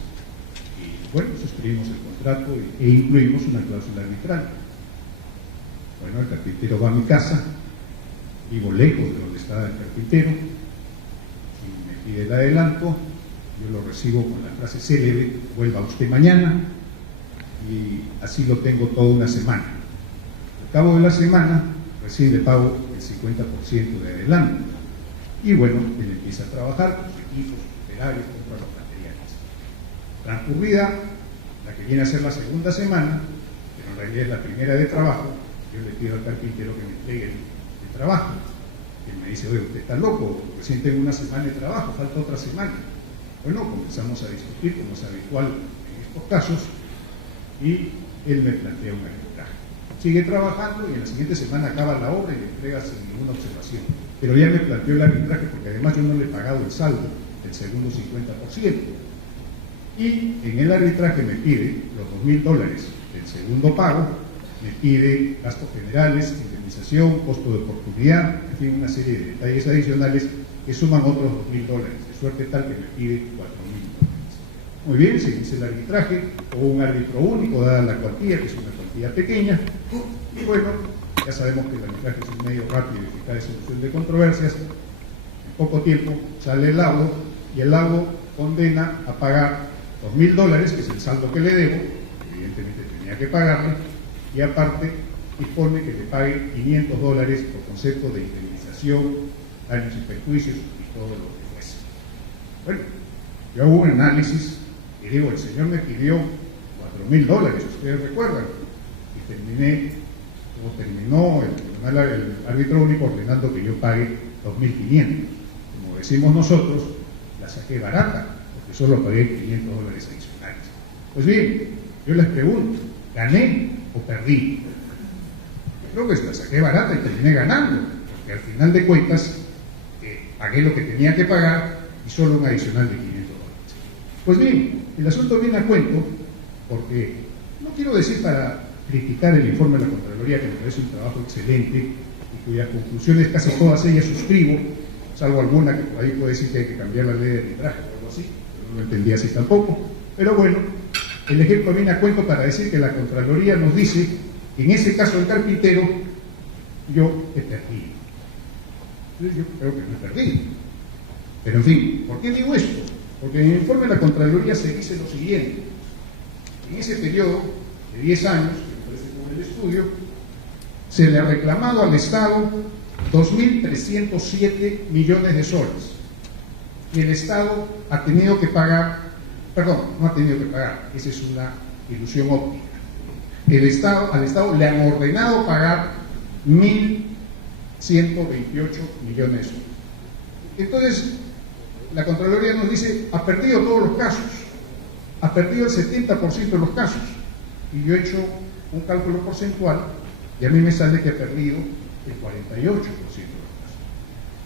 y bueno, suscribimos el contrato e incluimos una cláusula arbitral. Bueno, el carpintero va a mi casa, vivo lejos de donde está el carpintero y me pide el adelanto. Yo lo recibo con la frase célebre: vuelva usted mañana, y así lo tengo toda una semana. Al cabo de la semana recién le pago el 50% de adelanto y bueno, él empieza a trabajar con sus equipos, operarios, compra los materiales. Transcurrida la que viene a ser la segunda semana, pero en realidad es la primera de trabajo, yo le pido al carpintero que me entregue el trabajo. Él me dice: oye, usted está loco, recién tengo una semana de trabajo, falta otra semana. Bueno, comenzamos a discutir, como es habitual en estos casos, y él me plantea un arbitraje. Sigue trabajando y en la siguiente semana acaba la obra y le entrega sin ninguna observación. Pero ya me planteó el arbitraje porque además yo no le he pagado el saldo del segundo 50%. Y en el arbitraje me pide los $2.000 del segundo pago, me pide gastos generales, indemnización, costo de oportunidad, en fin, una serie de detalles adicionales que suman otros $2.000, de suerte tal que me pide $4.000. Muy bien, se dice el arbitraje, o un árbitro único, dada la cuantía, que es una cuantía pequeña, y bueno, ya sabemos que el arbitraje es un medio rápido y eficaz de solución de controversias. En poco tiempo sale el laudo, y el laudo condena a pagar $2.000, que es el saldo que le debo, evidentemente tenía que pagarle, y aparte dispone que le pague $500 por concepto de indemnización, daños y perjuicios y todo lo que fuese. Bueno, yo hago un análisis y digo: el señor me pidió $4.000, ustedes recuerdan, y terminó el árbitro único ordenando que yo pague $2.500. Como decimos nosotros, la saqué barata, porque solo pagué $500 adicionales. Pues bien, yo les pregunto: ¿gané o perdí? Yo creo que la saqué barata y terminé ganando, porque al final de cuentas pagué lo que tenía que pagar y solo un adicional de $500. Pues bien, el asunto viene a cuento porque, no quiero decir para criticar el informe de la Contraloría, que me parece un trabajo excelente y cuyas conclusiones casi todas ellas suscribo, salvo alguna que por ahí puede decir que hay que cambiar la ley de arbitraje o algo así, no lo entendí así tampoco, pero bueno, el ejemplo viene a cuento para decir que la Contraloría nos dice que en ese caso del carpintero yo he perdido. Yo creo que no he perdido. Pero en fin, ¿por qué digo esto? Porque en el informe de la Contraloría se dice lo siguiente: en ese periodo de 10 años, que me parece como el estudio, se le ha reclamado al Estado 2.307 millones de soles. Y el Estado ha tenido que pagar, perdón, no ha tenido que pagar, esa es una ilusión óptica. Al Estado le han ordenado pagar 1.128 millones de soles. Entonces, la Contraloría nos dice, ha perdido todos los casos, ha perdido el 70% de los casos. Y yo he hecho un cálculo porcentual y a mí me sale que ha perdido el 48% de los casos.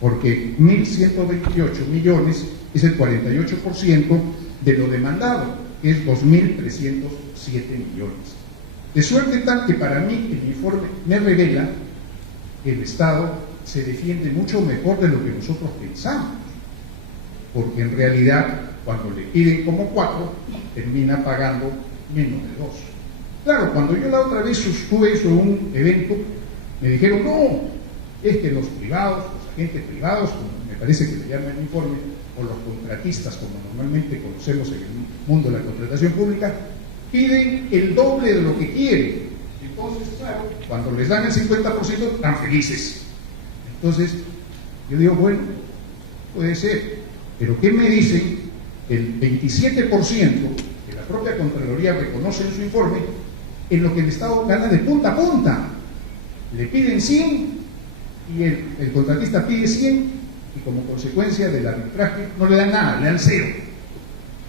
Porque 1.128 millones es el 48% de lo demandado, que es 2.307 millones. De suerte tal que para mí el informe me revela que el Estado se defiende mucho mejor de lo que nosotros pensamos, porque en realidad cuando le piden como 4, termina pagando menos de 2. Claro, cuando yo la otra vez sostuve eso en un evento, me dijeron, no, es que los privados, los agentes privados, como me parece que le llaman el informe, o los contratistas, como normalmente conocemos en el mundo de la contratación pública, piden el doble de lo que quieren. Entonces, claro, cuando les dan el 50%, están felices. Entonces, yo digo, bueno, puede ser, pero ¿qué me dicen? El 27% que la propia Contraloría reconoce en su informe, en lo que el Estado gana de punta a punta. Le piden 100 y el contratista pide 100 y como consecuencia del arbitraje no le dan nada, le dan 0.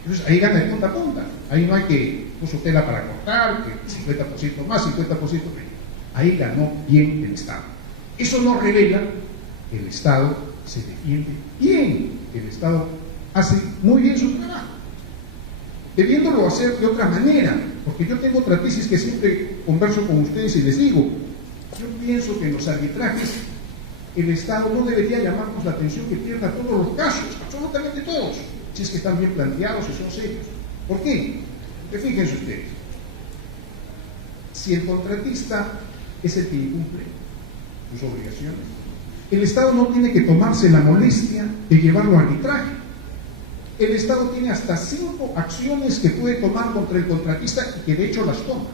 Entonces ahí gana de punta a punta. Ahí no hay que puso tela para cortar, que 50% más, 50% menos. Ahí ganó bien el Estado. Eso nos revela que el Estado se defiende bien, que el Estado hace muy bien su trabajo, debiéndolo hacer de otra manera, porque yo tengo otra tesis que siempre converso con ustedes y les digo, yo pienso que en los arbitrajes el Estado no debería llamarnos la atención que pierda todos los casos, absolutamente todos, si es que están bien planteados y son serios. ¿Por qué? Porque fíjense ustedes, si el contratista es el que incumple sus obligaciones, el Estado no tiene que tomarse la molestia de llevarlo a arbitraje. El Estado tiene hasta 5 acciones que puede tomar contra el contratista y que de hecho las toma,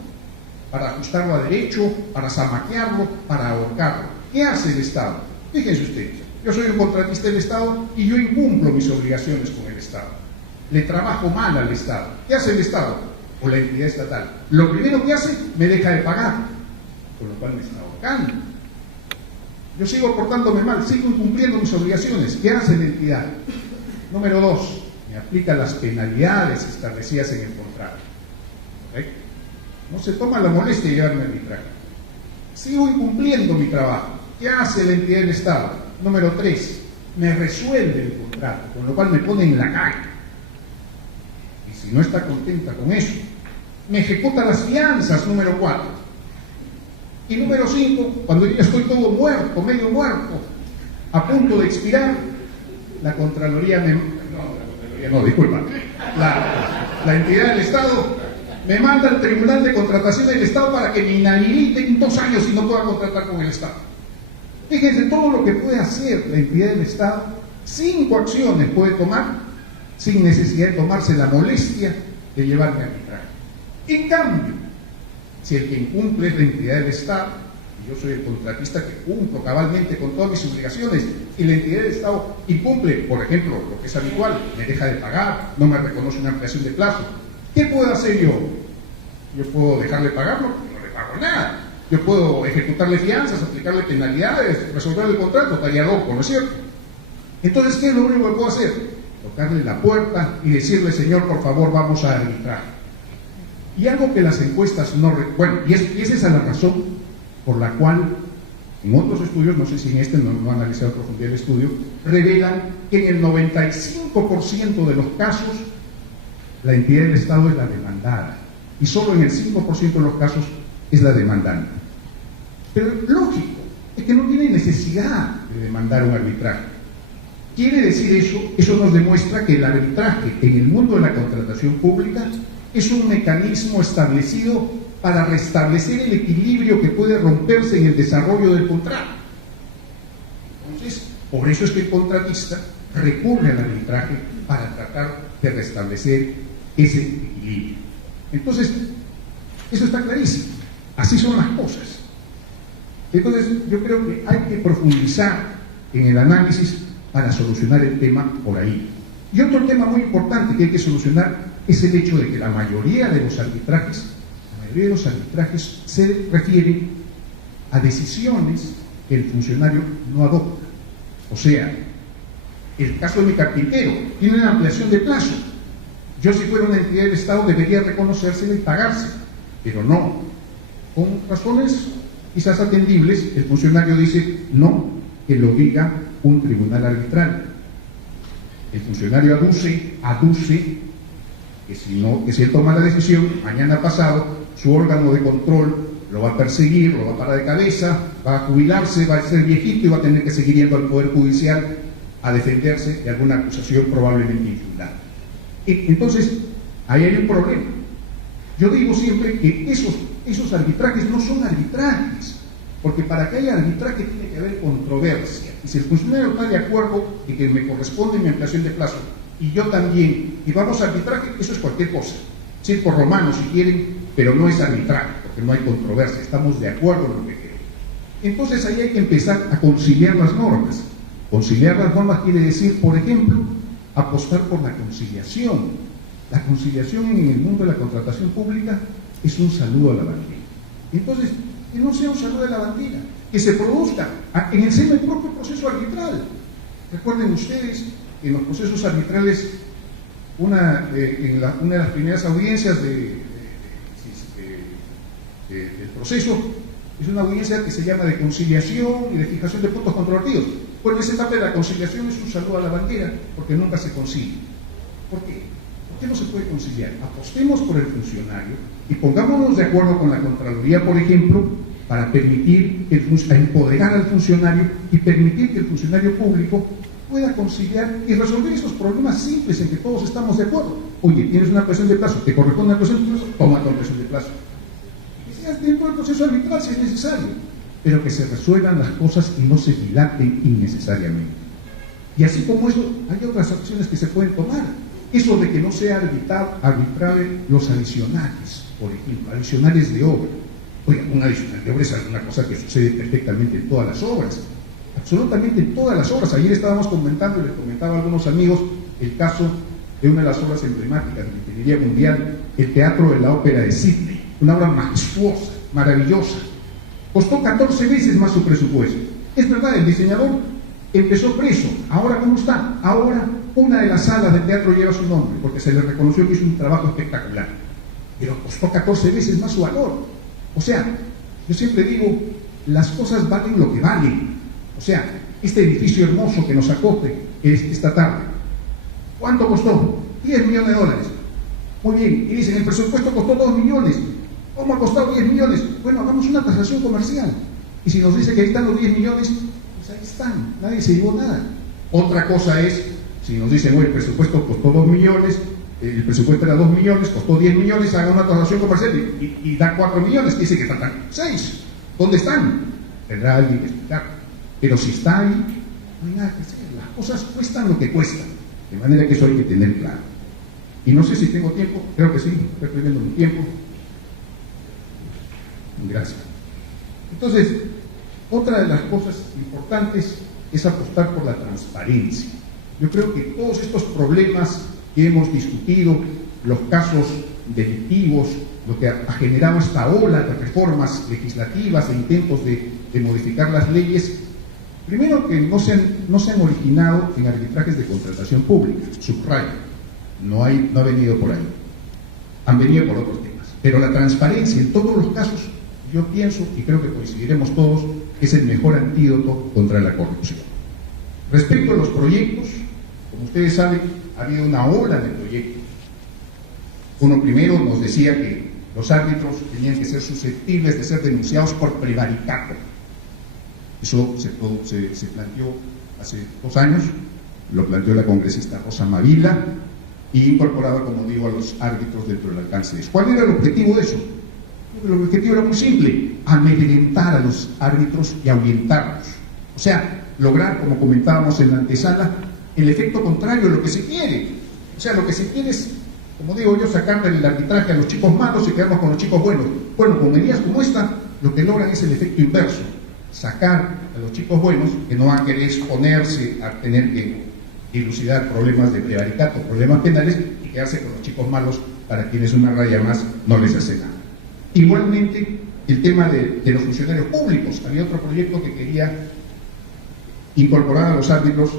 para ajustarlo a derecho, para zamaquearlo, para ahorcarlo. ¿Qué hace el Estado? Fíjense ustedes, yo soy un contratista del Estado y yo incumplo mis obligaciones con el Estado. Le trabajo mal al Estado. ¿Qué hace el Estado? O la entidad estatal. Lo primero que hace, me deja de pagar, con lo cual me está ahorcando. Yo sigo portándome mal, sigo incumpliendo mis obligaciones. ¿Qué hace la entidad? Número 2, me aplica las penalidades establecidas en el contrato. ¿Okay? No se toma la molestia de llevarme a arbitraje. Sigo incumpliendo mi trabajo. ¿Qué hace la entidad del Estado? Número 3, me resuelve el contrato, con lo cual me pone en la calle. Y si no está contenta con eso, me ejecuta las fianzas, número 4. Y número 5, cuando yo ya estoy todo muerto, medio muerto, a punto de expirar, la Contraloría la entidad del Estado me manda al Tribunal de Contratación del Estado para que me inhabiliten 2 años y no pueda contratar con el Estado. Fíjense todo lo que puede hacer la entidad del Estado. 5 acciones puede tomar sin necesidad de tomarse la molestia de llevarme a arbitraje. En cambio, si el que incumple es la entidad del Estado, y yo soy el contratista que cumplo cabalmente con todas mis obligaciones, y la entidad del Estado incumple, por ejemplo, lo que es habitual, me deja de pagar, no me reconoce una ampliación de plazo, ¿qué puedo hacer yo? Yo puedo dejarle pagarlo, no le pago nada. Yo puedo ejecutarle fianzas, aplicarle penalidades, resolver el contrato, estaría loco, ¿no es cierto? Entonces, ¿qué es lo único que puedo hacer? Tocarle la puerta y decirle, señor, por favor, vamos a arbitrar. Y algo que las encuestas no... Bueno, y esa es la razón por la cual, en otros estudios, no sé si en este no han analizado a profundidad el estudio, revelan que en el 95% de los casos, la entidad del Estado es la demandada. Y solo en el 5% de los casos es la demandante. Pero lógico, es que no tiene necesidad de demandar un arbitraje. Quiere decir eso nos demuestra que el arbitraje en el mundo de la contratación pública es un mecanismo establecido para restablecer el equilibrio que puede romperse en el desarrollo del contrato. Entonces, por eso es que el contratista recurre al arbitraje para tratar de restablecer ese equilibrio. Entonces, eso está clarísimo. Así son las cosas. Entonces, yo creo que hay que profundizar en el análisis para solucionar el tema por ahí. Y otro tema muy importante que hay que solucionar es el hecho de que la mayoría de los arbitrajes se refieren a decisiones que el funcionario no adopta. O sea, El caso de mi carpintero, tiene una ampliación de plazo. Yo, si fuera una entidad del Estado, debería reconocérsela y pagarse, pero no. Con razones quizás atendibles, el funcionario dice no, que lo diga un tribunal arbitral. El funcionario aduce que si él toma la decisión, mañana pasado, su órgano de control lo va a perseguir, lo va a parar de cabeza, va a jubilarse, va a ser viejito y va a tener que seguir yendo al Poder Judicial a defenderse de alguna acusación probablemente infundada. Entonces, ahí hay un problema. Yo digo siempre que esos arbitrajes no son arbitrajes, porque para que haya arbitraje tiene que haber controversia. Y si el funcionario está de acuerdo en que me corresponde mi ampliación de plazo, y yo también, y vamos a arbitraje, eso es cualquier cosa. Circo romano si quieren, pero no es arbitraje, porque no hay controversia, estamos de acuerdo en lo que queremos. Entonces ahí hay que empezar a conciliar las normas. Conciliar las normas quiere decir, por ejemplo, apostar por la conciliación. La conciliación en el mundo de la contratación pública es un saludo a la bandera. Entonces, que no sea un saludo a la bandera, que se produzca en el seno del propio proceso arbitral. Recuerden ustedes que en los procesos arbitrales, una de las primeras audiencias del proceso es una audiencia que se llama de conciliación y de fijación de puntos controvertidos. Bueno, esa etapa de la conciliación es un saludo a la bandera, porque nunca se concilia. ¿Por qué? ¿Por qué no se puede conciliar? Apostemos por el funcionario y pongámonos de acuerdo con la Contraloría, por ejemplo, para permitir empoderar al funcionario y permitir que el funcionario público pueda conciliar y resolver esos problemas simples en que todos estamos de acuerdo. Oye, tienes una presión de plazo, te corresponde una presión de plazo, toma tu presión de plazo. Que seas dentro del proceso arbitral si es necesario, pero que se resuelvan las cosas y no se dilaten innecesariamente. Y así como eso, hay otras acciones que se pueden tomar. Eso de que no sea arbitrable los adicionales, por ejemplo, adicionales de obra. Oiga, un adicional de obra es alguna cosa que sucede perfectamente en todas las obras, absolutamente en todas las obras. Ayer estábamos comentando, y les comentaba a algunos amigos, el caso de una de las obras emblemáticas de la ingeniería mundial, el Teatro de la Ópera de Sydney, una obra majestuosa, maravillosa. Costó 14 veces más su presupuesto. Es verdad, el diseñador empezó preso. Ahora, ¿cómo está? Ahora, una de las salas de teatro lleva su nombre, porque se le reconoció que hizo un trabajo espectacular. Pero costó 14 veces más su valor. O sea, yo siempre digo, las cosas valen lo que valen. O sea, este edificio hermoso que nos acoge esta tarde, ¿cuánto costó? 10 millones de dólares. Muy bien, y dicen, el presupuesto costó 2 millones. ¿Cómo ha costado 10 millones? Bueno, hagamos una transacción comercial. Y si nos dice que ahí están los 10 millones, pues ahí están, nadie se llevó nada. Otra cosa es, si nos dicen, bueno, el presupuesto costó 2 millones, el presupuesto era 2 millones, costó 10 millones, hagan una transacción comercial y da 4 millones, que dice que faltan 6. ¿Dónde están? Tendrá alguien que explicar. Pero si está ahí, no hay nada que hacer. Las cosas cuestan lo que cuestan. De manera que eso hay que tener claro. Y no sé si tengo tiempo, creo que sí, estoy viendo mi tiempo. Gracias. Entonces, otra de las cosas importantes es apostar por la transparencia. Yo creo que todos estos problemas que hemos discutido, los casos delictivos, lo que ha generado esta ola de reformas legislativas, de intentos de modificar las leyes, primero que no se han originado en arbitrajes de contratación pública, subrayo, no ha venido por ahí, han venido por otros temas. Pero la transparencia en todos los casos, yo pienso, y creo que coincidiremos todos, es el mejor antídoto contra la corrupción. Respecto a los proyectos, como ustedes saben, ha habido una ola de proyectos. Uno primero nos decía que los árbitros tenían que ser susceptibles de ser denunciados por prevaricato. Eso se planteó hace 2 años, lo planteó la congresista Rosa Mavila, y incorporaba, como digo, a los árbitros dentro del alcance de eso. ¿Cuál era el objetivo de eso? El objetivo era muy simple: amedrentar a los árbitros y ahuyentarlos. O sea, lograr, como comentábamos en la antesala, el efecto contrario de lo que se quiere. O sea, lo que se quiere es, como digo yo, sacarle el arbitraje a los chicos malos y quedarnos con los chicos buenos. Bueno, con medidas como esta, lo que logran es el efecto inverso: sacar a los chicos buenos, que no van a querer exponerse a tener que dilucidar problemas de prevaricato, problemas penales, y quedarse con los chicos malos, para quienes una raya más no les hace nada. Igualmente, el tema de los funcionarios públicos. Había otro proyecto que quería incorporar a los árbitros,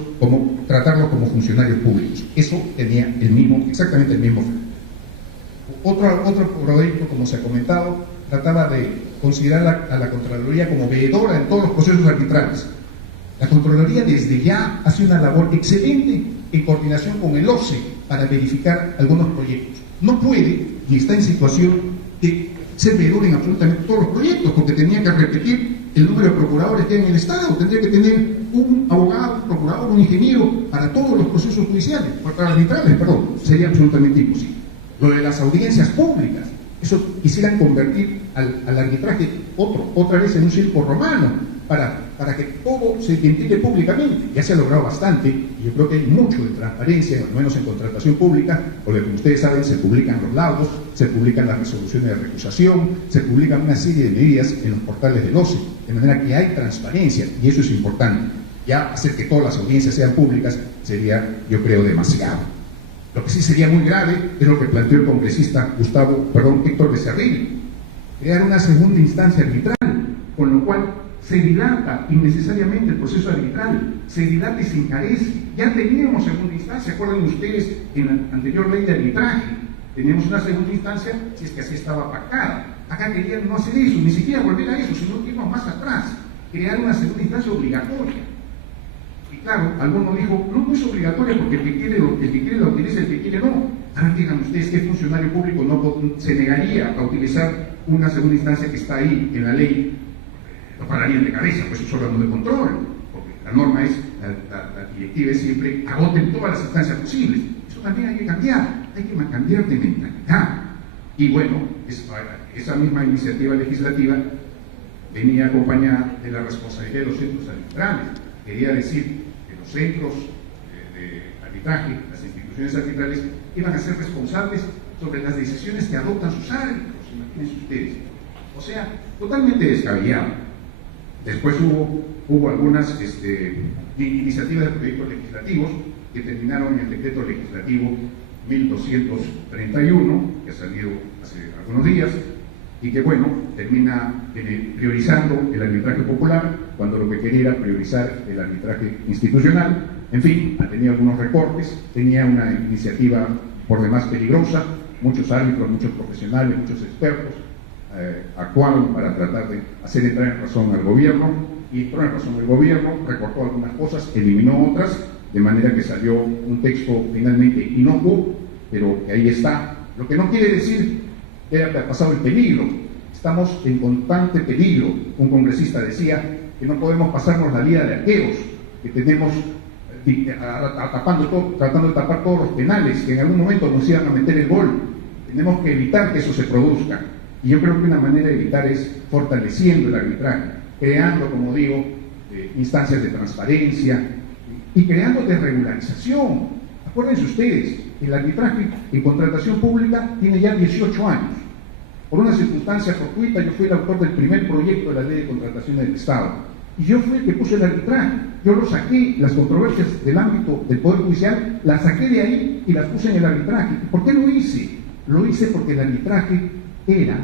tratarlos como funcionarios públicos. Eso tenía exactamente el mismo fin. Otro proyecto, como se ha comentado, trataba de considerar a la Contraloría como veedora en todos los procesos arbitrales. La Contraloría desde ya hace una labor excelente en coordinación con el OCE para verificar algunos proyectos. No puede, ni está en situación de ser veedor en absolutamente todos los proyectos, porque tenía que repetir el número de procuradores que hay en el Estado, tendría que tener un abogado, un procurador, un ingeniero para todos los procesos judiciales, para arbitrales, perdón, sería absolutamente imposible. Lo de las audiencias públicas, eso quisieran convertir al arbitraje otra vez en un circo romano, para que todo se ventile públicamente. Ya se ha logrado bastante, y yo creo que hay mucho de transparencia, al menos en contratación pública, porque como ustedes saben, se publican los laudos, se publican las resoluciones de recusación, se publican una serie de medidas en los portales del OCE, de manera que hay transparencia, y eso es importante. Ya hacer que todas las audiencias sean públicas sería, yo creo, demasiado. Lo que sí sería muy grave es lo que planteó el congresista Héctor Becerril, crear una segunda instancia arbitral, con lo cual se dilata innecesariamente el proceso arbitral, se dilata y se encarece. Ya teníamos segunda instancia, acuerden ustedes, en la anterior ley de arbitraje, teníamos una segunda instancia si es que así estaba pactada. Acá querían no hacer eso, ni siquiera volver a eso, sino irnos más atrás, crear una segunda instancia obligatoria. Y claro, alguno dijo, no es obligatoria porque el que quiere la utiliza, el que quiere no. Ahora digan ustedes qué funcionario público no se negaría a utilizar una segunda instancia que está ahí en la ley. Lo pararían de cabeza, pues es órgano de control, porque la norma es, la directiva es siempre agoten todas las instancias posibles. Eso también hay que cambiar de mentalidad. Y bueno, esa misma iniciativa legislativa venía acompañada de la responsabilidad de los centros arbitrales. Quería decir que los centros de arbitraje, las instituciones arbitrales, iban a ser responsables sobre las decisiones que adoptan sus árbitros, imagínense ustedes. O sea, totalmente descabellado. Después hubo algunas iniciativas de proyectos legislativos que terminaron en el decreto legislativo 1231, que ha salido hace algunos días, y que, bueno, termina priorizando el arbitraje popular, cuando lo que quería era priorizar el arbitraje institucional. En fin, ha tenido algunos recortes, tenía una iniciativa por demás peligrosa, muchos árbitros, muchos profesionales, muchos expertos, actuaron para tratar de hacer entrar en razón al gobierno, y entró en razón el gobierno, recortó algunas cosas, eliminó otras, de manera que salió un texto finalmente inocuo, pero que ahí está. Lo que no quiere decir que haya pasado el peligro. Estamos en constante peligro. Un congresista decía que no podemos pasarnos la vida de arqueros, que tenemos tratando de tapar todos los penales, que en algún momento nos iban a meter el gol. Tenemos que evitar que eso se produzca. Y yo creo que una manera de evitar es fortaleciendo el arbitraje, creando, como digo, instancias de transparencia y creando desregularización. Acuérdense ustedes, el arbitraje en contratación pública tiene ya 18 años. Por una circunstancia fortuita, yo fui el autor del primer proyecto de la ley de contratación del Estado. Y yo fui el que puse el arbitraje. Yo lo saqué, las controversias del ámbito del Poder Judicial, las saqué de ahí y las puse en el arbitraje. ¿Por qué lo hice? Lo hice porque el arbitraje era,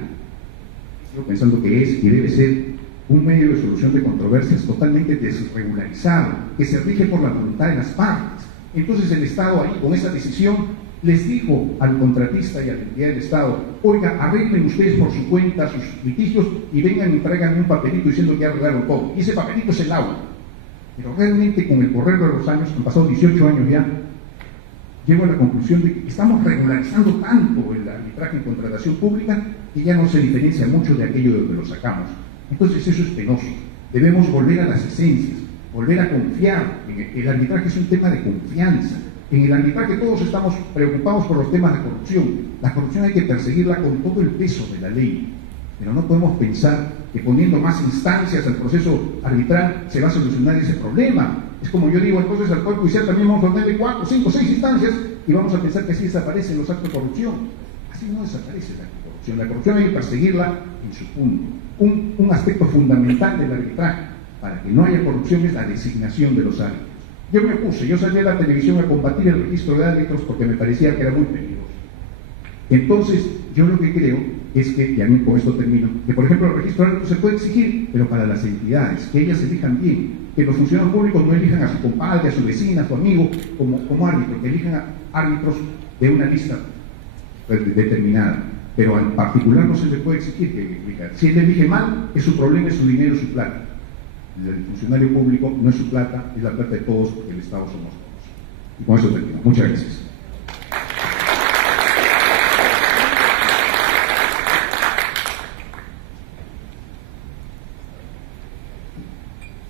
sigo pensando que es y debe ser, un medio de solución de controversias totalmente desregularizado, que se rige por la voluntad de las partes. Entonces el Estado ahí, con esa decisión, les dijo al contratista y a la entidad del Estado: oiga, arreglen ustedes por su cuenta sus litigios y vengan y traigan un papelito diciendo que ya arreglaron todo. Y ese papelito es el agua. Pero realmente, con el correr de los años, han pasado 18 años ya, llego a la conclusión de que estamos regularizando tanto el arbitraje en contratación pública que ya no se diferencia mucho de aquello de donde lo sacamos. Entonces eso es penoso. Debemos volver a las esencias, volver a confiar. El arbitraje es un tema de confianza. En el arbitraje todos estamos preocupados por los temas de corrupción. La corrupción hay que perseguirla con todo el peso de la ley. Pero no podemos pensar que poniendo más instancias al proceso arbitral se va a solucionar ese problema. Es como yo digo, entonces al Poder Judicial también vamos a ponerle 4, 5, 6 instancias y vamos a pensar que así desaparecen los actos de corrupción. Así no desaparece la corrupción. La corrupción hay que perseguirla en su punto. Un aspecto fundamental del arbitraje para que no haya corrupción es la designación de los árbitros. Yo salí a la televisión a combatir el registro de árbitros porque me parecía que era muy peligroso. Entonces, yo lo que creo es que, y a mí con esto termino, que por ejemplo el registro árbitro se puede exigir, pero para las entidades, que ellas elijan bien, que los funcionarios públicos no elijan a su compadre, a su vecina, a su amigo como árbitro, que elijan a árbitros de una lista determinada. Pero al particular no se le puede exigir que elija. Si él elige mal, es su problema, es su dinero, es su plata. El funcionario público no es su plata, es la plata de todos, porque el Estado somos todos. Y con eso termino. Muchas gracias.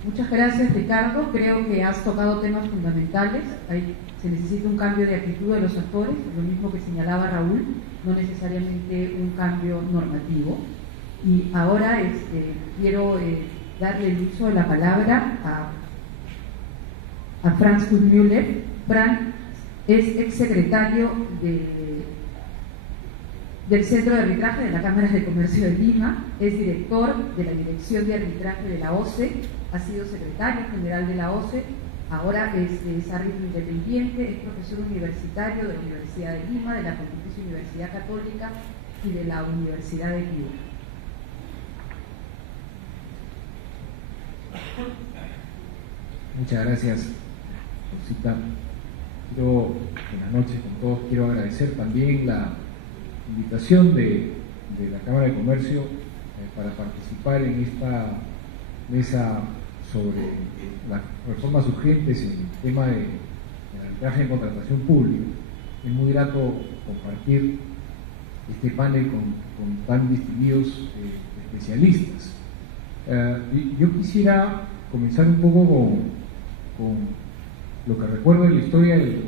Muchas gracias, Ricardo. Creo que has tocado temas fundamentales. Se necesita un cambio de actitud de los actores, lo mismo que señalaba Raúl, no necesariamente un cambio normativo. Y ahora quiero darle el uso de la palabra a Franz Guttmüller. Franz es exsecretario del Centro de Arbitraje de la Cámara de Comercio de Lima, es director de la Dirección de Arbitraje de la OCE, ha sido secretario general de la OCE, ahora es árbitro independiente, es profesor universitario de la Universidad de Lima, de la Pontificia Universidad Católica y de la Universidad de Piura. Muchas gracias, Rosita. Buenas noches con todos. Quiero agradecer también la invitación de la Cámara de Comercio para participar en esta mesa sobre las reformas urgentes en el tema del arbitraje en contratación pública. Es muy grato compartir este panel con tan distinguidos especialistas. Yo quisiera comenzar un poco con lo que recuerdo de la historia del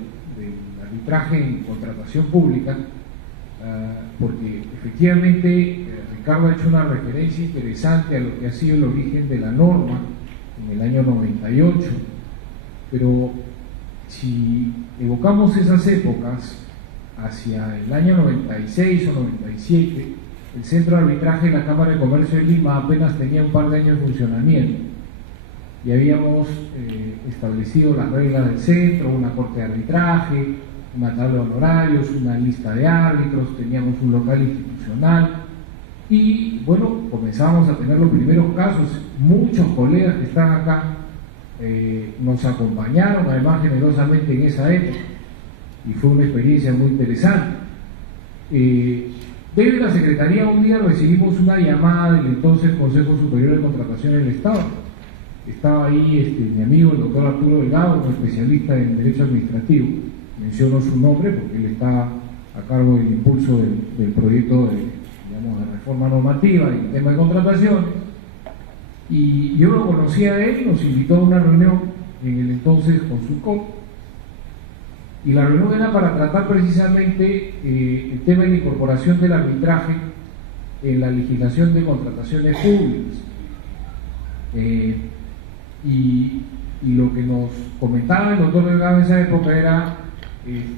arbitraje en contratación pública, porque efectivamente Ricardo ha hecho una referencia interesante a lo que ha sido el origen de la norma en el año 98, pero si evocamos esas épocas hacia el año 96 o 97, el Centro de Arbitraje de la Cámara de Comercio de Lima apenas tenía un par de años de funcionamiento y habíamos establecido las reglas del centro, una corte de arbitraje, una tabla de honorarios, una lista de árbitros, teníamos un local institucional y bueno, comenzábamos a tener los primeros casos. Muchos colegas que están acá nos acompañaron además generosamente en esa época y fue una experiencia muy interesante. Desde la Secretaría un día recibimos una llamada del entonces Consejo Superior de Contratación del Estado. Estaba ahí mi amigo, el doctor Arturo Delgado, un especialista en Derecho Administrativo. Menciono su nombre porque él está a cargo del impulso del proyecto de reforma normativa en el tema de contrataciones. Y yo lo conocí a él, nos invitó a una reunión en el entonces Consulcop. Y la reunión era para tratar precisamente el tema de la incorporación del arbitraje en la legislación de contrataciones públicas. Y lo que nos comentaba el doctor Delgado en esa época era,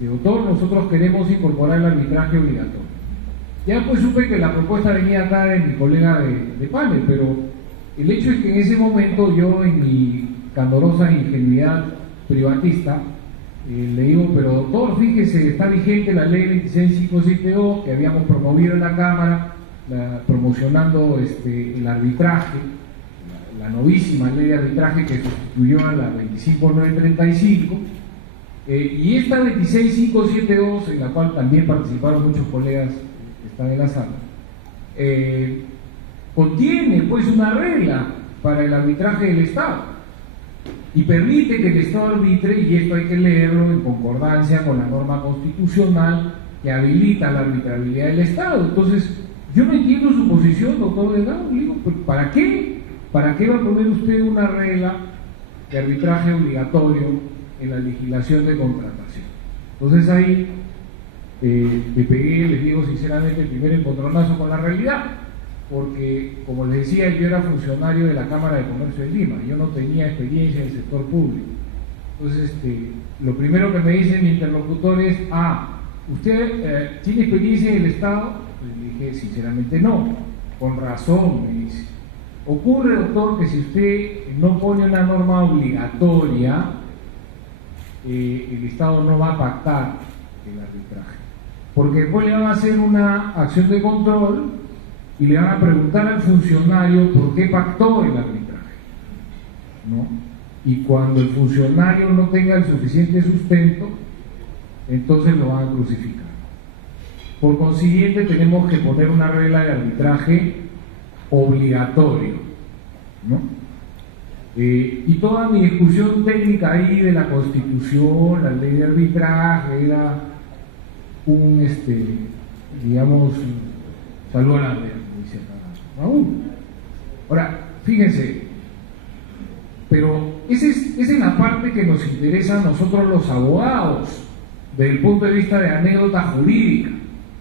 doctor, nosotros queremos incorporar el arbitraje obligatorio. Ya pues supe que la propuesta venía acá de mi colega de panel, pero el hecho es que en ese momento yo, en mi candorosa ingenuidad privatista, le digo, pero doctor, fíjese, está vigente la ley 26572 que habíamos promovido en la Cámara, promocionando el arbitraje, la novísima ley de arbitraje que sustituyó a la 25935, y esta 26572, en la cual también participaron muchos colegas que están en la sala, contiene pues una regla para el arbitraje del Estado y permite que el Estado arbitre, y esto hay que leerlo en concordancia con la norma constitucional que habilita la arbitrabilidad del Estado. Entonces, yo no entiendo su posición, doctor Delgado. Le digo, ¿para qué? ¿Para qué va a poner usted una regla de arbitraje obligatorio en la legislación de contratación? Entonces ahí le pegué, les digo sinceramente, el primer encontronazo con la realidad, porque, como les decía, yo era funcionario de la Cámara de Comercio de Lima, yo no tenía experiencia en el sector público. Entonces, lo primero que me dice mi interlocutor es, ¿usted tiene experiencia en el Estado? Le dije, sinceramente no. Con razón, me dice. Ocurre, doctor, que si usted no pone una norma obligatoria, el Estado no va a pactar el arbitraje, porque después le van a hacer una acción de control y le van a preguntar al funcionario por qué pactó el arbitraje, ¿no? Y cuando el funcionario no tenga el suficiente sustento, entonces lo van a crucificar. Por consiguiente, tenemos que poner una regla de arbitraje obligatorio, ¿no? Y toda mi discusión técnica ahí de la Constitución, la ley de arbitraje, era un, digamos, saludo a la bandera, como dice Raúl. Ahora, fíjense, pero esa es la parte que nos interesa a nosotros los abogados, desde el punto de vista de anécdota jurídica,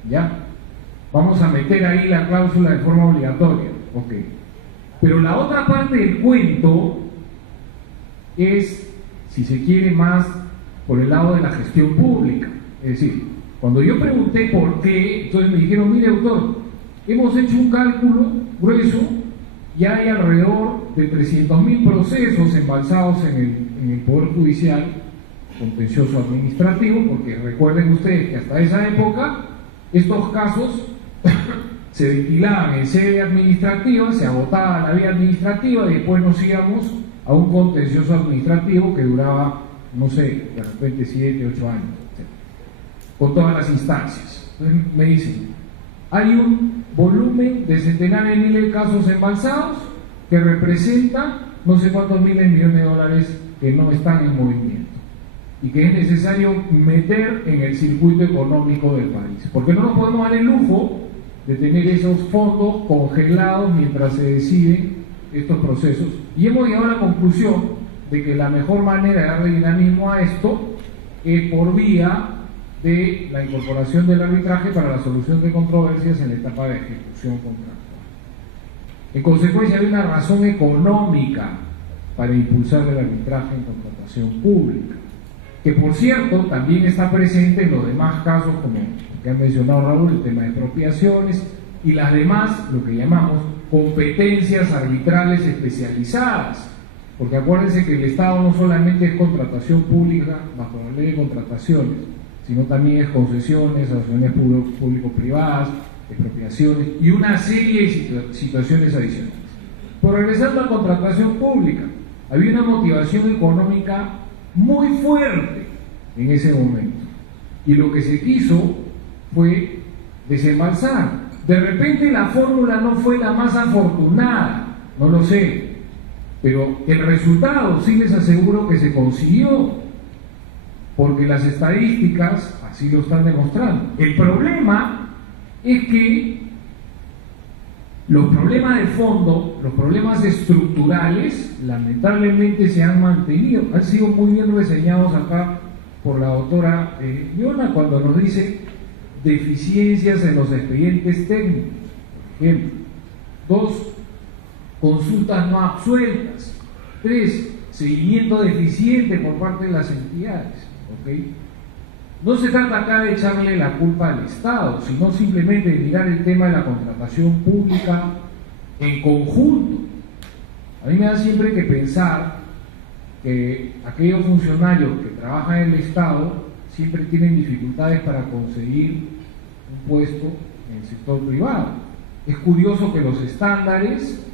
¿ya? Vamos a meter ahí la cláusula de forma obligatoria, ok. Pero la otra parte del cuento es, si se quiere, más por el lado de la gestión pública. Es decir, cuando yo pregunté por qué, entonces me dijeron, mire doctor, hemos hecho un cálculo grueso y hay alrededor de 300.000 procesos embalsados en el Poder Judicial contencioso administrativo, porque recuerden ustedes que hasta esa época estos casos se ventilaban en sede administrativa, se agotaba la vía administrativa y después nos íbamos a un contencioso administrativo que duraba, no sé, de repente 7, 8 años, etc., con todas las instancias. Entonces me dicen, hay un volumen de centenares de miles de casos embalsados que representa no sé cuántos miles de millones de dólares que no están en movimiento y que es necesario meter en el circuito económico del país, porque no nos podemos dar el lujo de tener esos fondos congelados mientras se deciden estos procesos. Y hemos llegado a la conclusión de que la mejor manera de darle dinamismo a esto es por vía de la incorporación del arbitraje para la solución de controversias en la etapa de ejecución contractual. En consecuencia, hay una razón económica para impulsar el arbitraje en contratación pública, que por cierto también está presente en los demás casos, como que ha mencionado Raúl, el tema de expropiaciones y las demás, lo que llamamos competencias arbitrales especializadas, porque acuérdense que el Estado no solamente es contratación pública bajo la ley de contrataciones, sino también es concesiones, asociaciones público-privadas, expropiaciones y una serie de situaciones adicionales. Pero regresando a la contratación pública, había una motivación económica muy fuerte en ese momento, y lo que se quiso fue desembalsar. De repente la fórmula no fue la más afortunada, no lo sé, pero el resultado sí les aseguro que se consiguió, porque las estadísticas así lo están demostrando. El problema es que los problemas de fondo, los problemas estructurales, lamentablemente se han mantenido, han sido muy bien reseñados acá por la doctora Yona cuando nos dice deficiencias en los expedientes técnicos, por ejemplo, 2, consultas no absueltas, 3, seguimiento deficiente por parte de las entidades, ¿ok? No se trata acá de echarle la culpa al Estado, sino simplemente de mirar el tema de la contratación pública en conjunto. A mí me da siempre que pensar que aquellos funcionarios que trabajan en el Estado siempre tienen dificultades para conseguir un puesto en el sector privado. Es curioso que los estándares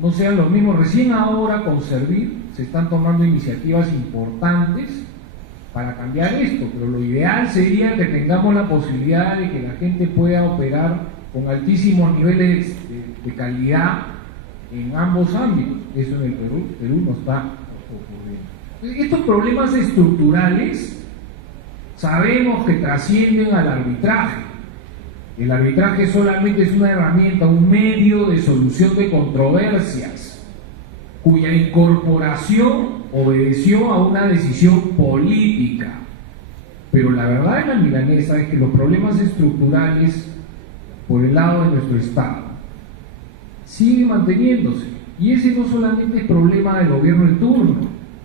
no sean los mismos. Recién ahora con Servir se están tomando iniciativas importantes para cambiar esto, pero lo ideal sería que tengamos la posibilidad de que la gente pueda operar con altísimos niveles de calidad en ambos ámbitos. Eso en el Perú no está ocurriendo. Estos problemas estructurales sabemos que trascienden al arbitraje. El arbitraje solamente es una herramienta, un medio de solución de controversias, cuya incorporación obedeció a una decisión política. Pero la verdad de la milanesa es que los problemas estructurales por el lado de nuestro Estado siguen manteniéndose. Y ese no solamente es problema del gobierno en turno,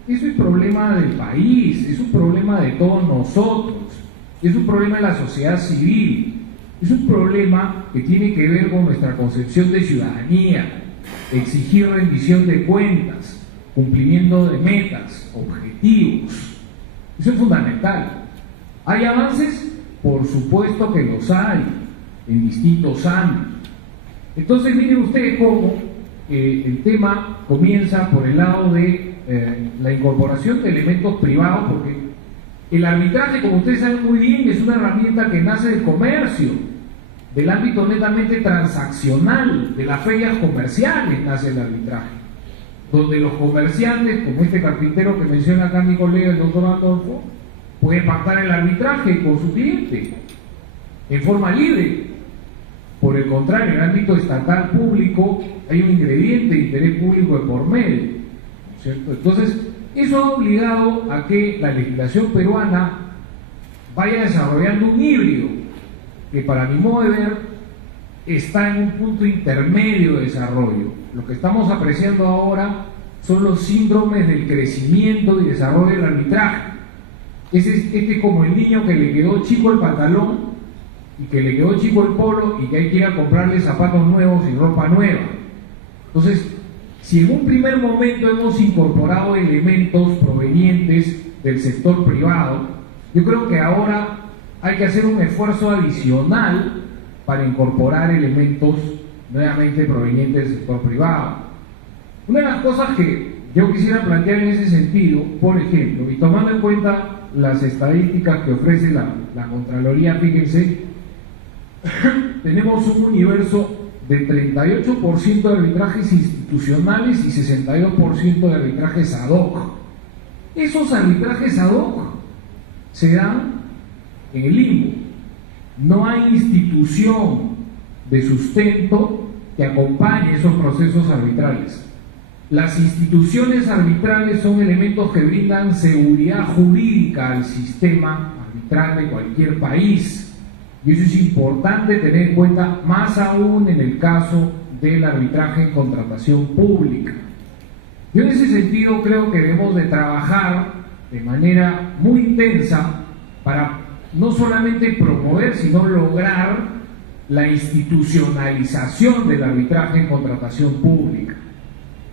eso es problema del país, es un problema de todos nosotros, es un problema de la sociedad civil, es un problema que tiene que ver con nuestra concepción de ciudadanía, exigir rendición de cuentas, cumplimiento de metas, objetivos. Eso es fundamental. ¿Hay avances? Por supuesto que los hay, en distintos ámbitos. Entonces miren ustedes cómo el tema comienza por el lado de la incorporación de elementos privados, porque el arbitraje, como ustedes saben muy bien, es una herramienta que nace del comercio, del ámbito netamente transaccional, de las ferias comerciales nace el arbitraje, donde los comerciantes, como este carpintero que menciona acá mi colega el doctor Adolfo, pueden pactar el arbitraje con su cliente en forma libre. Por el contrario, en el ámbito estatal público hay un ingrediente de interés público de por medio, ¿no es cierto? Entonces, eso ha obligado a que la legislación peruana vaya desarrollando un híbrido que, para mi modo de ver, está en un punto intermedio de desarrollo. Lo que estamos apreciando ahora son los síndromes del crecimiento y desarrollo del arbitraje. Este es como el niño que le quedó chico el pantalón y que le quedó chico el polo y que hay que ir a comprarle zapatos nuevos y ropa nueva. Entonces, si en un primer momento hemos incorporado elementos provenientes del sector privado, yo creo que ahora hay que hacer un esfuerzo adicional para incorporar elementos nuevamente provenientes del sector privado. Una de las cosas que yo quisiera plantear en ese sentido, por ejemplo, y tomando en cuenta las estadísticas que ofrece la Contraloría, fíjense, tenemos un universo de 38% de arbitrajes institucionales y 62% de arbitrajes ad hoc. Esos arbitrajes ad hoc se dan en el limbo. No hay institución de sustento que acompañe esos procesos arbitrales. Las instituciones arbitrales son elementos que brindan seguridad jurídica al sistema arbitral de cualquier país. Y eso es importante tener en cuenta, más aún en el caso del arbitraje en contratación pública. Yo en ese sentido creo que debemos de trabajar de manera muy intensa para no solamente promover, sino lograr la institucionalización del arbitraje en contratación pública.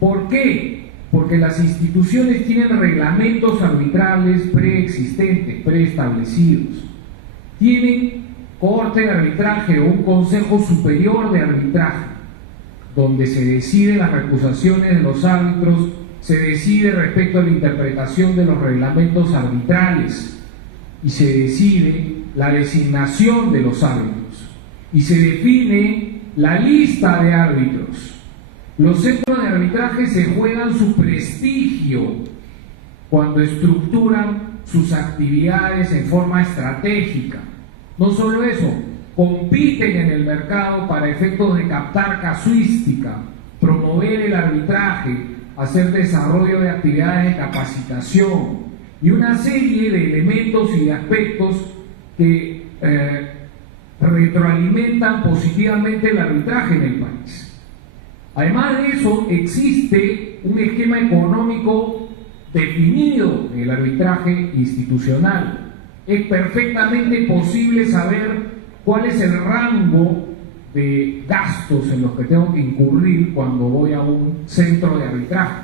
¿Por qué? Porque las instituciones tienen reglamentos arbitrales preexistentes, preestablecidos. Tienen corte de arbitraje o un consejo superior de arbitraje, donde se deciden las recusaciones de los árbitros, se decide respecto a la interpretación de los reglamentos arbitrales y se decide la designación de los árbitros y se define la lista de árbitros. Los centros de arbitraje se juegan su prestigio cuando estructuran sus actividades en forma estratégica. No solo eso, compiten en el mercado para efectos de captar casuística, promover el arbitraje, hacer desarrollo de actividades de capacitación y una serie de elementos y de aspectos que retroalimentan positivamente el arbitraje en el país. Además de eso, existe un esquema económico definido en el arbitraje institucional. Es perfectamente posible saber cuál es el rango de gastos en los que tengo que incurrir cuando voy a un centro de arbitraje,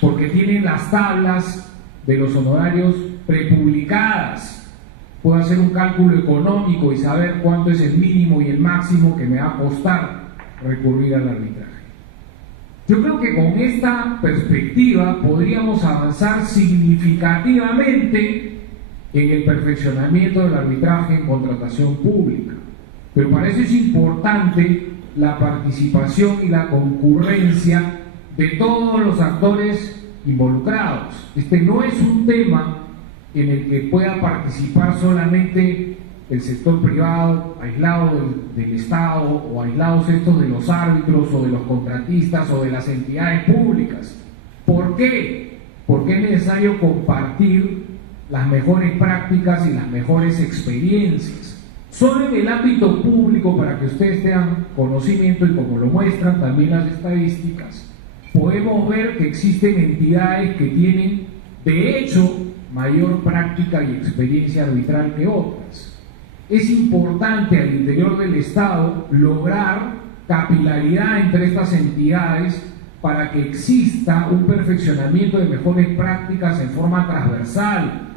porque tienen las tablas de los honorarios prepublicadas. Puedo hacer un cálculo económico y saber cuánto es el mínimo y el máximo que me va a costar recurrir al arbitraje. Yo creo que con esta perspectiva podríamos avanzar significativamente en el perfeccionamiento del arbitraje en contratación pública. Pero para eso es importante la participación y la concurrencia de todos los actores involucrados. Este no es un tema en el que pueda participar solamente el sector privado, aislado del Estado, o aislados estos de los árbitros o de los contratistas o de las entidades públicas. ¿Por qué? Porque es necesario compartir las mejores prácticas y las mejores experiencias. Solo en el ámbito público, para que ustedes tengan conocimiento y como lo muestran también las estadísticas, podemos ver que existen entidades que tienen, de hecho, mayor práctica y experiencia arbitral que otras. Es importante al interior del Estado lograr capilaridad entre estas entidades para que exista un perfeccionamiento de mejores prácticas en forma transversal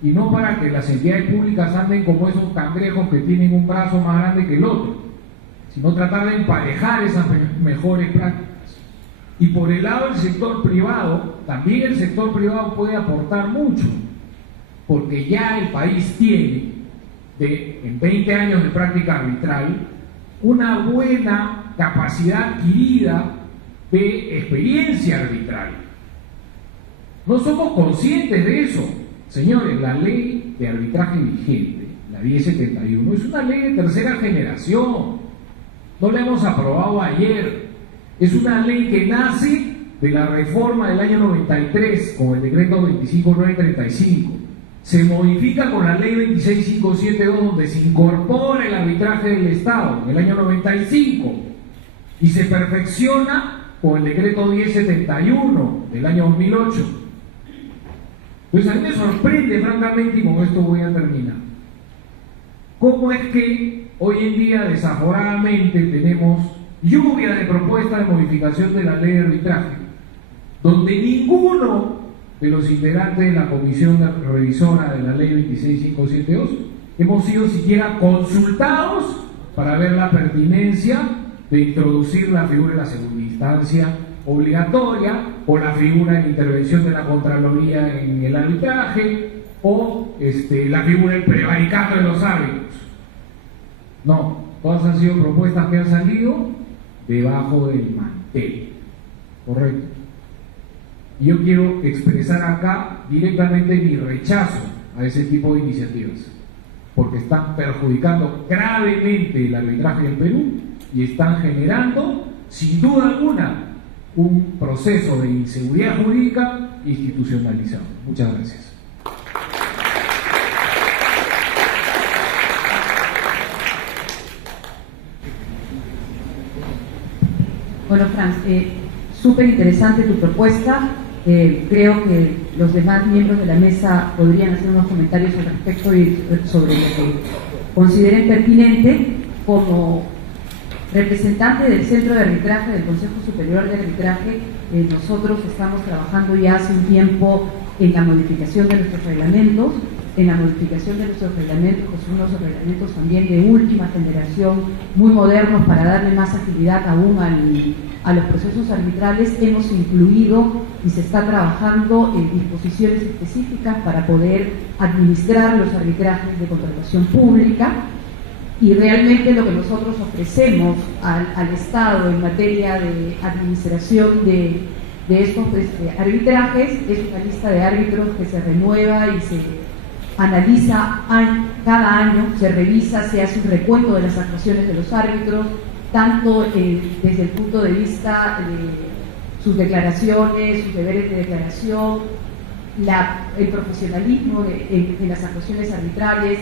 y no para que las entidades públicas anden como esos cangrejos que tienen un brazo más grande que el otro, sino tratar de emparejar esas mejores prácticas. Y por el lado del sector privado, también el sector privado puede aportar mucho, porque ya el país tiene, en 20 años de práctica arbitral, una buena capacidad adquirida de experiencia arbitral. No somos conscientes de eso. Señores, la ley de arbitraje vigente, la 1071, es una ley de tercera generación. No la hemos aprobado ayer. Es una ley que nace de la reforma del año 93 con el decreto 25935. Se modifica con la ley 26572, donde se incorpora el arbitraje del Estado en el año 95 y se perfecciona con el decreto 1071 del año 2008. Pues a mí me sorprende, francamente, y con esto voy a terminar, cómo es que hoy en día, desaforadamente, tenemos lluvia de propuestas de modificación de la ley de arbitraje, donde ninguno de los integrantes de la comisión revisora de la ley 26572 hemos sido siquiera consultados para ver la pertinencia de introducir la figura de la segunda instancia obligatoria, o la figura de intervención de la Contraloría en el arbitraje, o la figura del prevaricato de los árbitros. No, todas han sido propuestas que han salido debajo del mantel. Correcto. Y yo quiero expresar acá directamente mi rechazo a ese tipo de iniciativas, porque están perjudicando gravemente el arbitraje en Perú y están generando, sin duda alguna, un proceso de inseguridad jurídica institucionalizado. Muchas gracias. Bueno, Franz, súper interesante tu propuesta. Creo que los demás miembros de la mesa podrían hacer unos comentarios al respecto y sobre lo que consideren pertinente. Como representante del Centro de Arbitraje del Consejo Superior de Arbitraje, nosotros estamos trabajando ya hace un tiempo en la modificación de nuestros reglamentos, que son unos reglamentos también de última generación, muy modernos, para darle más agilidad aún a los procesos arbitrales. Hemos incluido y se está trabajando en disposiciones específicas para poder administrar los arbitrajes de contratación pública. Y realmente lo que nosotros ofrecemos al Estado en materia de administración de estos arbitrajes es una lista de árbitros que se renueva y se analiza cada año, se revisa, se hace un recuento de las actuaciones de los árbitros, tanto desde el punto de vista de sus declaraciones, sus deberes de declaración, el profesionalismo en las actuaciones arbitrales,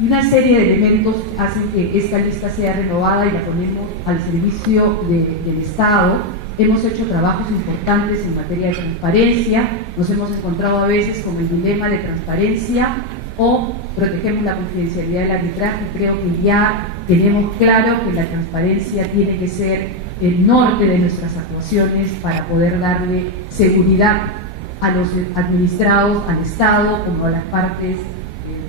y una serie de elementos hacen que esta lista sea renovada y la ponemos al servicio del Estado. Hemos hecho trabajos importantes en materia de transparencia, nos hemos encontrado a veces con el dilema de transparencia o protegemos la confidencialidad del arbitraje. Creo que ya tenemos claro que la transparencia tiene que ser el norte de nuestras actuaciones para poder darle seguridad a los administrados, al Estado, como a las partes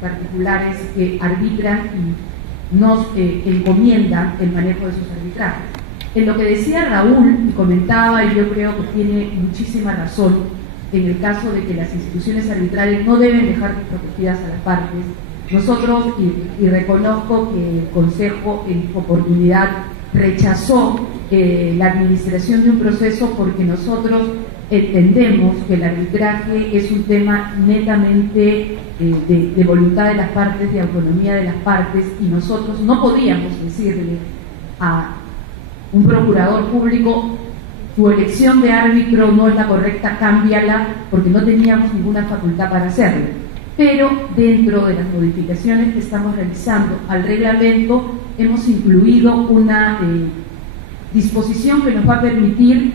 particulares que arbitran y nos encomiendan el manejo de sus arbitrajes. En lo que decía Raúl y comentaba, y yo creo que tiene muchísima razón, en el caso de que las instituciones arbitrales no deben dejar protegidas a las partes. Nosotros, y reconozco que el Consejo en oportunidad rechazó la administración de un proceso porque nosotros entendemos que el arbitraje es un tema netamente de voluntad de las partes, de autonomía de las partes, y nosotros no podíamos decirle a un procurador público: tu elección de árbitro no es la correcta, cámbiala, porque no teníamos ninguna facultad para hacerlo. Pero dentro de las modificaciones que estamos realizando al reglamento hemos incluido una disposición que nos va a permitir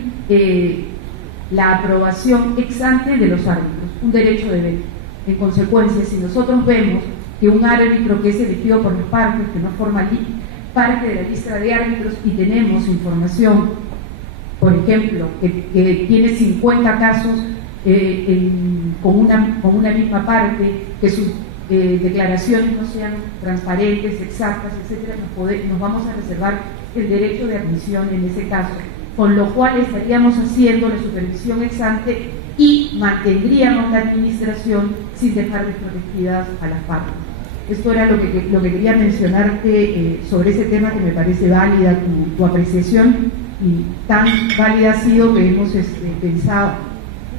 la aprobación ex ante de los árbitros, un derecho de veto. En consecuencia, si nosotros vemos que un árbitro que es elegido por las partes, que no forma parte de la lista de árbitros, y tenemos información, por ejemplo, que tiene 50 casos con una misma parte, que sus declaraciones no sean transparentes, exactas, etcétera, nos vamos a reservar el derecho de admisión en ese caso, con lo cual estaríamos haciendo la supervisión ex ante y mantendríamos la administración sin dejar desprotegidas a las partes. Esto era lo que quería mencionarte sobre ese tema, que me parece válida tu apreciación, y tan válida ha sido que hemos pensado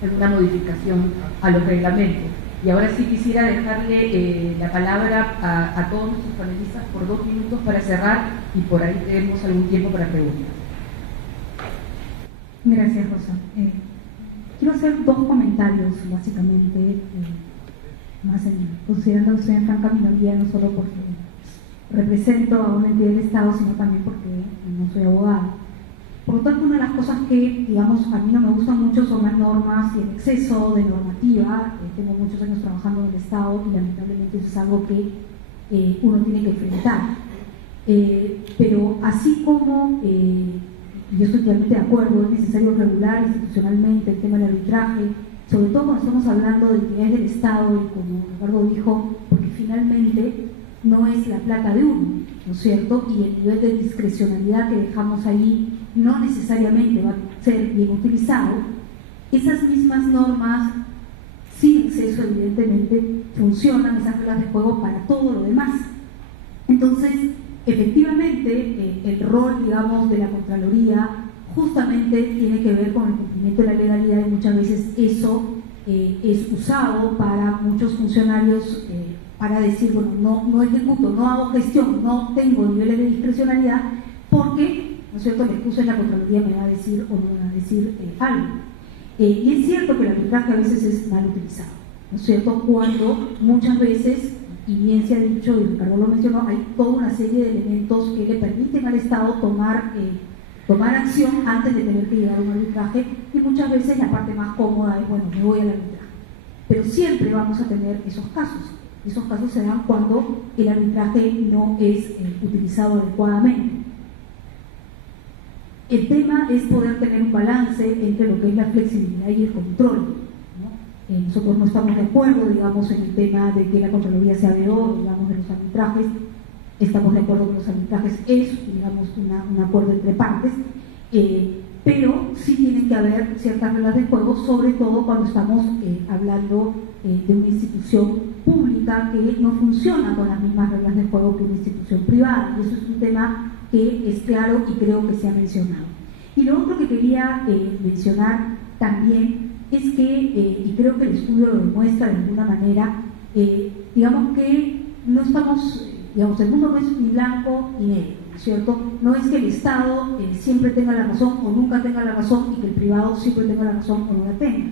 en una modificación a los reglamentos. Y ahora sí quisiera dejarle la palabra a todos nuestros panelistas por 2 minutos para cerrar, y por ahí tenemos algún tiempo para preguntas. Gracias, Rosa. Quiero hacer 2 comentarios, básicamente, considerando que soy en franca minoría, no solo porque represento a una entidad del Estado, sino también porque no soy abogada. Por lo tanto, una de las cosas que, digamos, a mí no me gustan mucho son las normas y el exceso de normativa. Tengo muchos años trabajando en el Estado y lamentablemente eso es algo que uno tiene que enfrentar. Pero así como yo estoy totalmente de acuerdo, es necesario regular institucionalmente el tema del arbitraje, sobre todo cuando estamos hablando de entidades del Estado, y como Ricardo dijo, porque finalmente no es la plata de uno, ¿no es cierto? Y el nivel de discrecionalidad que dejamos ahí no necesariamente va a ser bien utilizado. Esas mismas normas, sin exceso evidentemente, funcionan, esas reglas de juego, para todo lo demás. Entonces, efectivamente, el rol, digamos, de la Contraloría justamente tiene que ver con el cumplimiento de la legalidad, y muchas veces eso es usado para muchos funcionarios para decir, bueno, no ejecuto, no hago gestión, no tengo niveles de discrecionalidad, porque, ¿no es cierto?, la excusa es la Contraloría me va a decir o no me va a decir algo. Y es cierto que el arbitraje a veces es mal utilizado, ¿no es cierto?, cuando muchas veces, y bien se ha dicho, y Ricardo lo mencionó, hay toda una serie de elementos que le permiten al Estado tomar acción antes de tener que llegar a un arbitraje, y muchas veces la parte más cómoda es, bueno, me voy al arbitraje. Pero siempre vamos a tener esos casos. Esos casos se dan cuando el arbitraje no es utilizado adecuadamente. El tema es poder tener un balance entre lo que es la flexibilidad y el control, ¿no? Nosotros no estamos de acuerdo, digamos, en el tema de que la Contraloría sea veedor, digamos, de los arbitrajes. Estamos de acuerdo que los arbitrajes es, digamos, un acuerdo entre partes, pero sí tienen que haber ciertas reglas de juego, sobre todo cuando estamos hablando de una institución pública que no funciona con las mismas reglas de juego que una institución privada, y eso es un tema que es claro y creo que se ha mencionado. Y lo otro que quería mencionar también es que, y creo que el estudio lo demuestra de alguna manera, digamos que no estamos... Digamos, el mundo no es ni blanco ni negro, ¿cierto? No es que el Estado siempre tenga la razón o nunca tenga la razón, y que el privado siempre tenga la razón o no la tenga.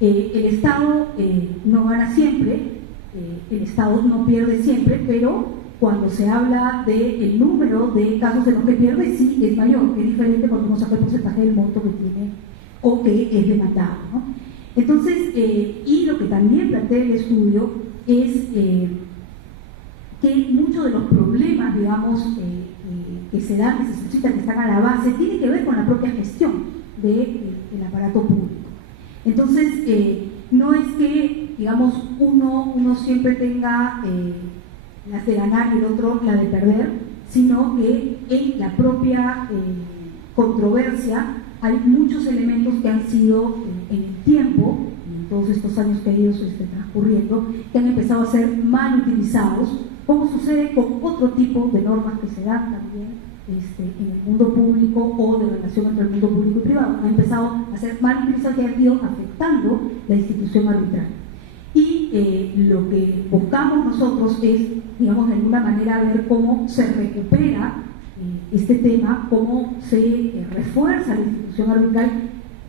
El Estado no gana siempre, el Estado no pierde siempre, pero cuando se habla del número de casos en los que pierde, sí es mayor, es diferente cuando uno saca el porcentaje del monto que tiene o que es demandado, ¿no? Entonces, y lo que también plantea el estudio es que muchos de los problemas, digamos, que se dan, que se suscitan, que están a la base, tiene que ver con la propia gestión del aparato público. Entonces, no es que, digamos, uno siempre tenga las de ganar y el otro la de perder, sino que en la propia controversia hay muchos elementos que han sido en el tiempo, en todos estos años que han ido transcurriendo, que han empezado a ser mal utilizados, como sucede con otro tipo de normas que se dan también en el mundo público, o de relación entre el mundo público y privado. Han empezado a ser mal utilizados y han ido afectando la institución arbitral. Y lo que buscamos nosotros es, digamos, de alguna manera ver cómo se recupera este tema, cómo se refuerza la institución arbitral,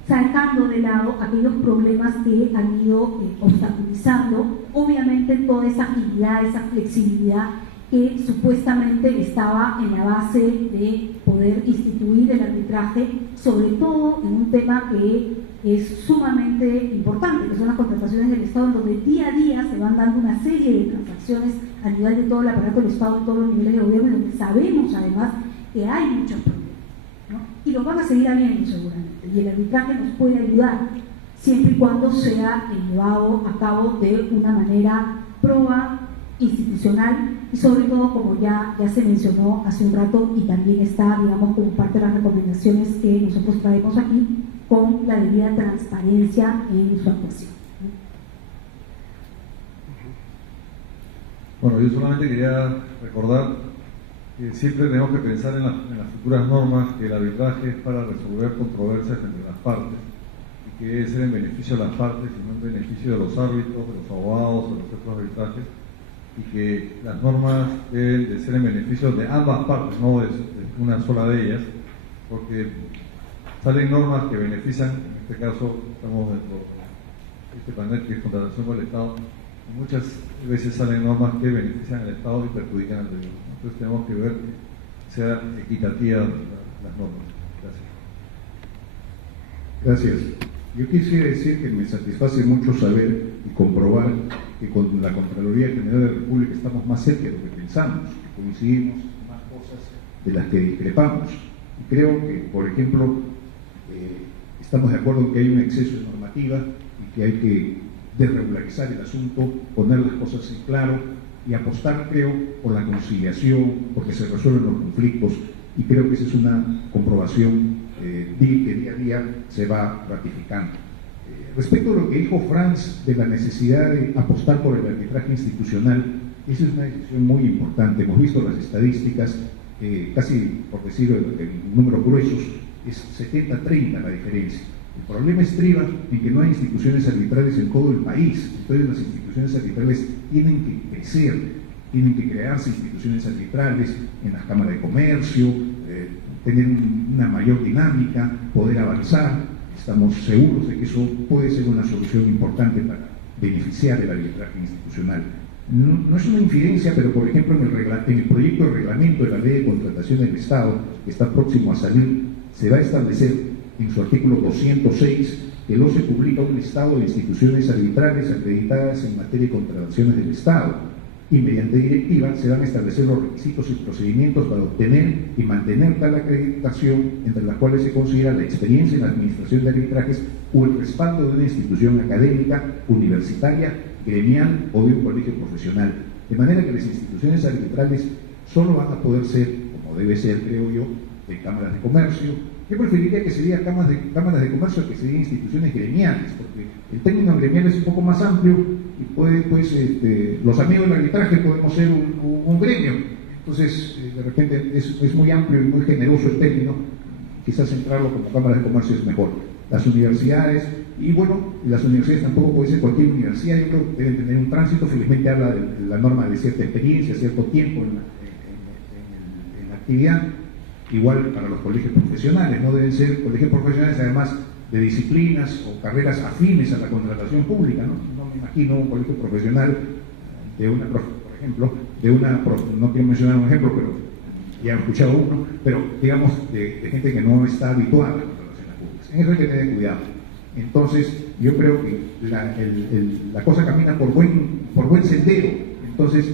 sacando de lado aquellos problemas que han ido obstaculizando, obviamente, toda esa agilidad, esa flexibilidad que supuestamente estaba en la base de poder instituir el arbitraje, sobre todo en un tema que es sumamente importante, que son las contrataciones del Estado, en donde día a día se van dando una serie de transacciones a nivel de todo el aparato del Estado, en todos los niveles de gobierno, y donde sabemos además que hay muchos problemas, ¿no? Y los van a seguir habiendo seguramente, y el arbitraje nos puede ayudar siempre y cuando sea llevado a cabo de una manera proba, institucional y sobre todo, como ya se mencionó hace un rato y también está, digamos, como parte de las recomendaciones que nosotros traemos aquí, con la debida transparencia en su actuación. Bueno, yo solamente quería recordar que siempre tenemos que pensar en las futuras normas, que el arbitraje es para resolver controversias entre las partes y que debe ser en beneficio de las partes y no en beneficio de los árbitros, de los abogados, de los centros de arbitraje, y que las normas deben de ser en beneficio de ambas partes, no de una sola de ellas, porque salen normas que benefician, en este caso estamos dentro de este panel que es contratación con el Estado, y muchas veces salen normas que benefician al Estado y perjudican al gobierno. Entonces tenemos que ver que sean equitativas las normas. Gracias. Yo quisiera decir que me satisface mucho saber y comprobar que con la Contraloría General de la República estamos más cerca de lo que pensamos, que coincidimos en más cosas de las que discrepamos. Y creo que, por ejemplo, estamos de acuerdo en que hay un exceso de normativa y que hay que desregularizar el asunto, poner las cosas en claro y apostar, creo, por la conciliación, porque se resuelven los conflictos, y creo que esa es una comprobación que día a día se va ratificando. Respecto a lo que dijo Franz de la necesidad de apostar por el arbitraje institucional, esa es una decisión muy importante. Hemos visto las estadísticas, casi por decirlo en números gruesos, es 70-30 la diferencia. El problema estriba en que no hay instituciones arbitrales en todo el país. Entonces las instituciones arbitrales tienen que crecer, tienen que crearse instituciones arbitrales en las cámaras de comercio, tener una mayor dinámica, poder avanzar. Estamos seguros de que eso puede ser una solución importante para beneficiar el arbitraje institucional. No es una infidencia, pero por ejemplo en el proyecto de reglamento de la Ley de Contratación del Estado, que está próximo a salir, se va a establecer en su artículo 206 que no se publica un listado de instituciones arbitrales acreditadas en materia de contrataciones del Estado, y mediante directiva se van a establecer los requisitos y procedimientos para obtener y mantener tal acreditación, entre las cuales se considera la experiencia en la administración de arbitrajes o el respaldo de una institución académica, universitaria, gremial o de un colegio profesional. De manera que las instituciones arbitrales solo van a poder ser, como debe ser, creo yo, de cámaras de comercio. Yo preferiría que se diga cámaras de comercio que se diga instituciones gremiales, porque el término gremial es un poco más amplio y puede, pues, los amigos del arbitraje podemos ser un gremio. Entonces, de repente es muy amplio y muy generoso el término, quizás centrarlo como cámaras de comercio es mejor. Las universidades, y bueno, las universidades tampoco puede ser cualquier universidad, yo creo que deben tener un tránsito. Felizmente habla de la norma de cierta experiencia, cierto tiempo en la actividad. Igual para los colegios profesionales, no deben ser colegios profesionales además de disciplinas o carreras afines a la contratación pública, ¿no? No me imagino un colegio profesional de una, por ejemplo, no quiero mencionar un ejemplo, pero ya he escuchado uno, pero digamos de gente que no está habituada a las contrataciones públicas. En eso hay que tener cuidado. Entonces, yo creo que la cosa camina por buen sendero. Entonces,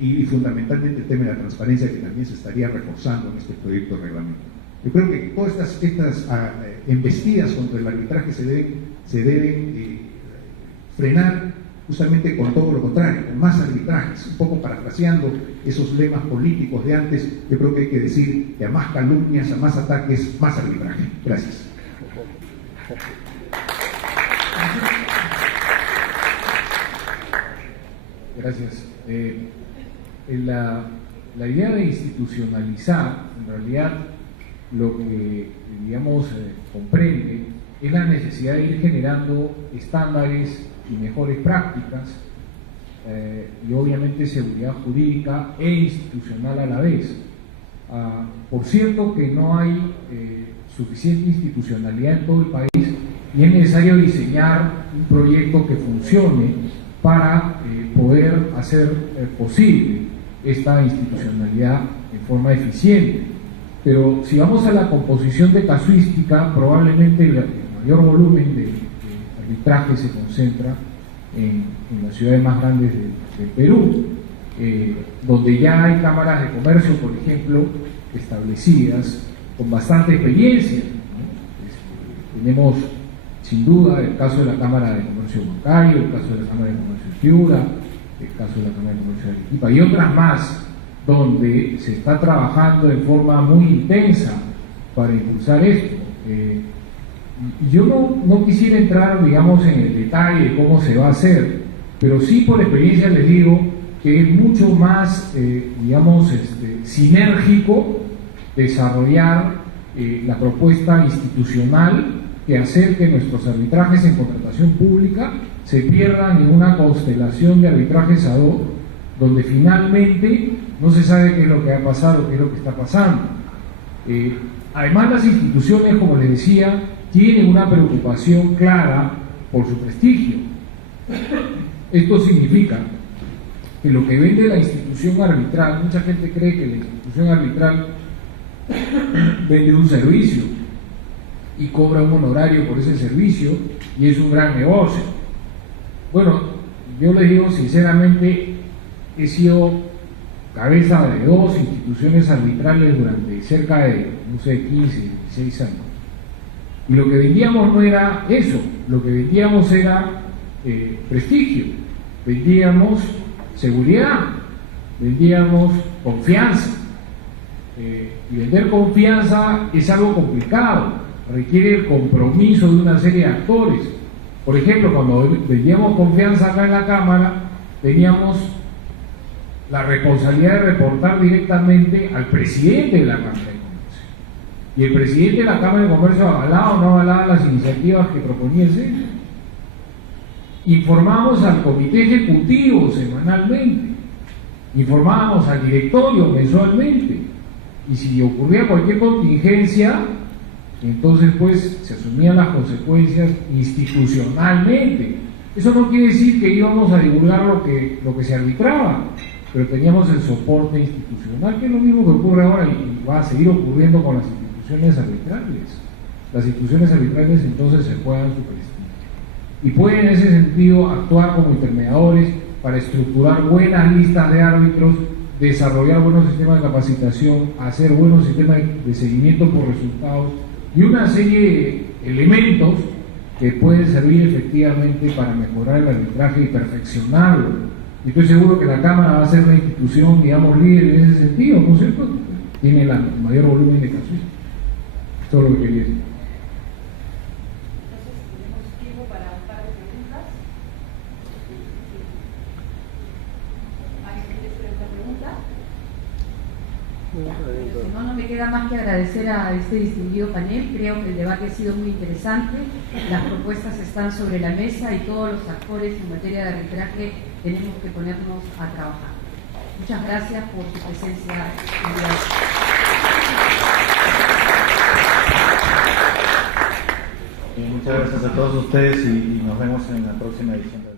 y fundamentalmente el tema de la transparencia, que también se estaría reforzando en este proyecto de reglamento. Yo creo que todas estas embestidas contra el arbitraje se deben frenar justamente con todo lo contrario, con más arbitrajes, un poco parafraseando esos lemas políticos de antes. Yo creo que hay que decir que a más calumnias, a más ataques, más arbitraje. Gracias. Gracias. La idea de institucionalizar, en realidad, lo que, digamos, comprende es la necesidad de ir generando estándares y mejores prácticas, y obviamente seguridad jurídica e institucional a la vez. Por cierto que no hay suficiente institucionalidad en todo el país y es necesario diseñar un proyecto que funcione para poder hacer posible esta institucionalidad en forma eficiente. Pero si vamos a la composición de casuística, probablemente el mayor volumen de arbitraje se concentra en las ciudades más grandes de Perú, donde ya hay cámaras de comercio, por ejemplo, establecidas con bastante experiencia, ¿no? Tenemos sin duda el caso de la Cámara de Comercio Bancario, el caso de la Cámara de Comercio de Piura, el caso de la Cámara de Comercio de Arequipa, y otras más, donde se está trabajando de forma muy intensa para impulsar esto. Yo no quisiera entrar, digamos, en el detalle de cómo se va a hacer, pero sí por experiencia les digo que es mucho más, digamos, sinérgico desarrollar la propuesta institucional que hacer que nuestros arbitrajes en contratación pública se pierdan en una constelación de arbitrajes ad hoc, donde finalmente no se sabe qué es lo que va a pasar o qué es lo que está pasando. Además, las instituciones, como les decía, tienen una preocupación clara por su prestigio. Esto significa que lo que vende la institución arbitral, mucha gente cree que la institución arbitral vende un servicio y cobra un honorario por ese servicio y es un gran negocio. Bueno, yo les digo sinceramente, he sido cabeza de 2 instituciones arbitrales durante cerca de, 15, 16 años. Y lo que vendíamos no era eso, lo que vendíamos era prestigio, vendíamos seguridad, vendíamos confianza. Y vender confianza es algo complicado, requiere el compromiso de una serie de actores. Por ejemplo, cuando vendíamos confianza acá en la Cámara, teníamos la responsabilidad de reportar directamente al presidente de la Cámara de Comercio. Y el presidente de la Cámara de Comercio avalaba o no avalaba las iniciativas que proponía el centro. Informamos al comité ejecutivo semanalmente, informábamos al directorio mensualmente, y si ocurría cualquier contingencia, entonces pues se asumían las consecuencias institucionalmente. Eso no quiere decir que íbamos a divulgar lo que se arbitraba, pero teníamos el soporte institucional, que es lo mismo que ocurre ahora y va a seguir ocurriendo con las instituciones arbitrales. Las instituciones arbitrales entonces se juegan su prestigio y pueden en ese sentido actuar como intermediadores para estructurar buenas listas de árbitros, desarrollar buenos sistemas de capacitación, hacer buenos sistemas de seguimiento por resultados y una serie de elementos que pueden servir efectivamente para mejorar el arbitraje y perfeccionarlo. Y estoy seguro que la Cámara va a ser una institución, digamos, líder en ese sentido, ¿no es cierto? Tiene el mayor volumen de casos. Esto es lo que quería decir. No me queda más que agradecer a este distinguido panel. Creo que el debate ha sido muy interesante, las propuestas están sobre la mesa y todos los actores en materia de arbitraje tenemos que ponernos a trabajar. Muchas gracias por su presencia. Muchas gracias a todos ustedes y nos vemos en la próxima edición.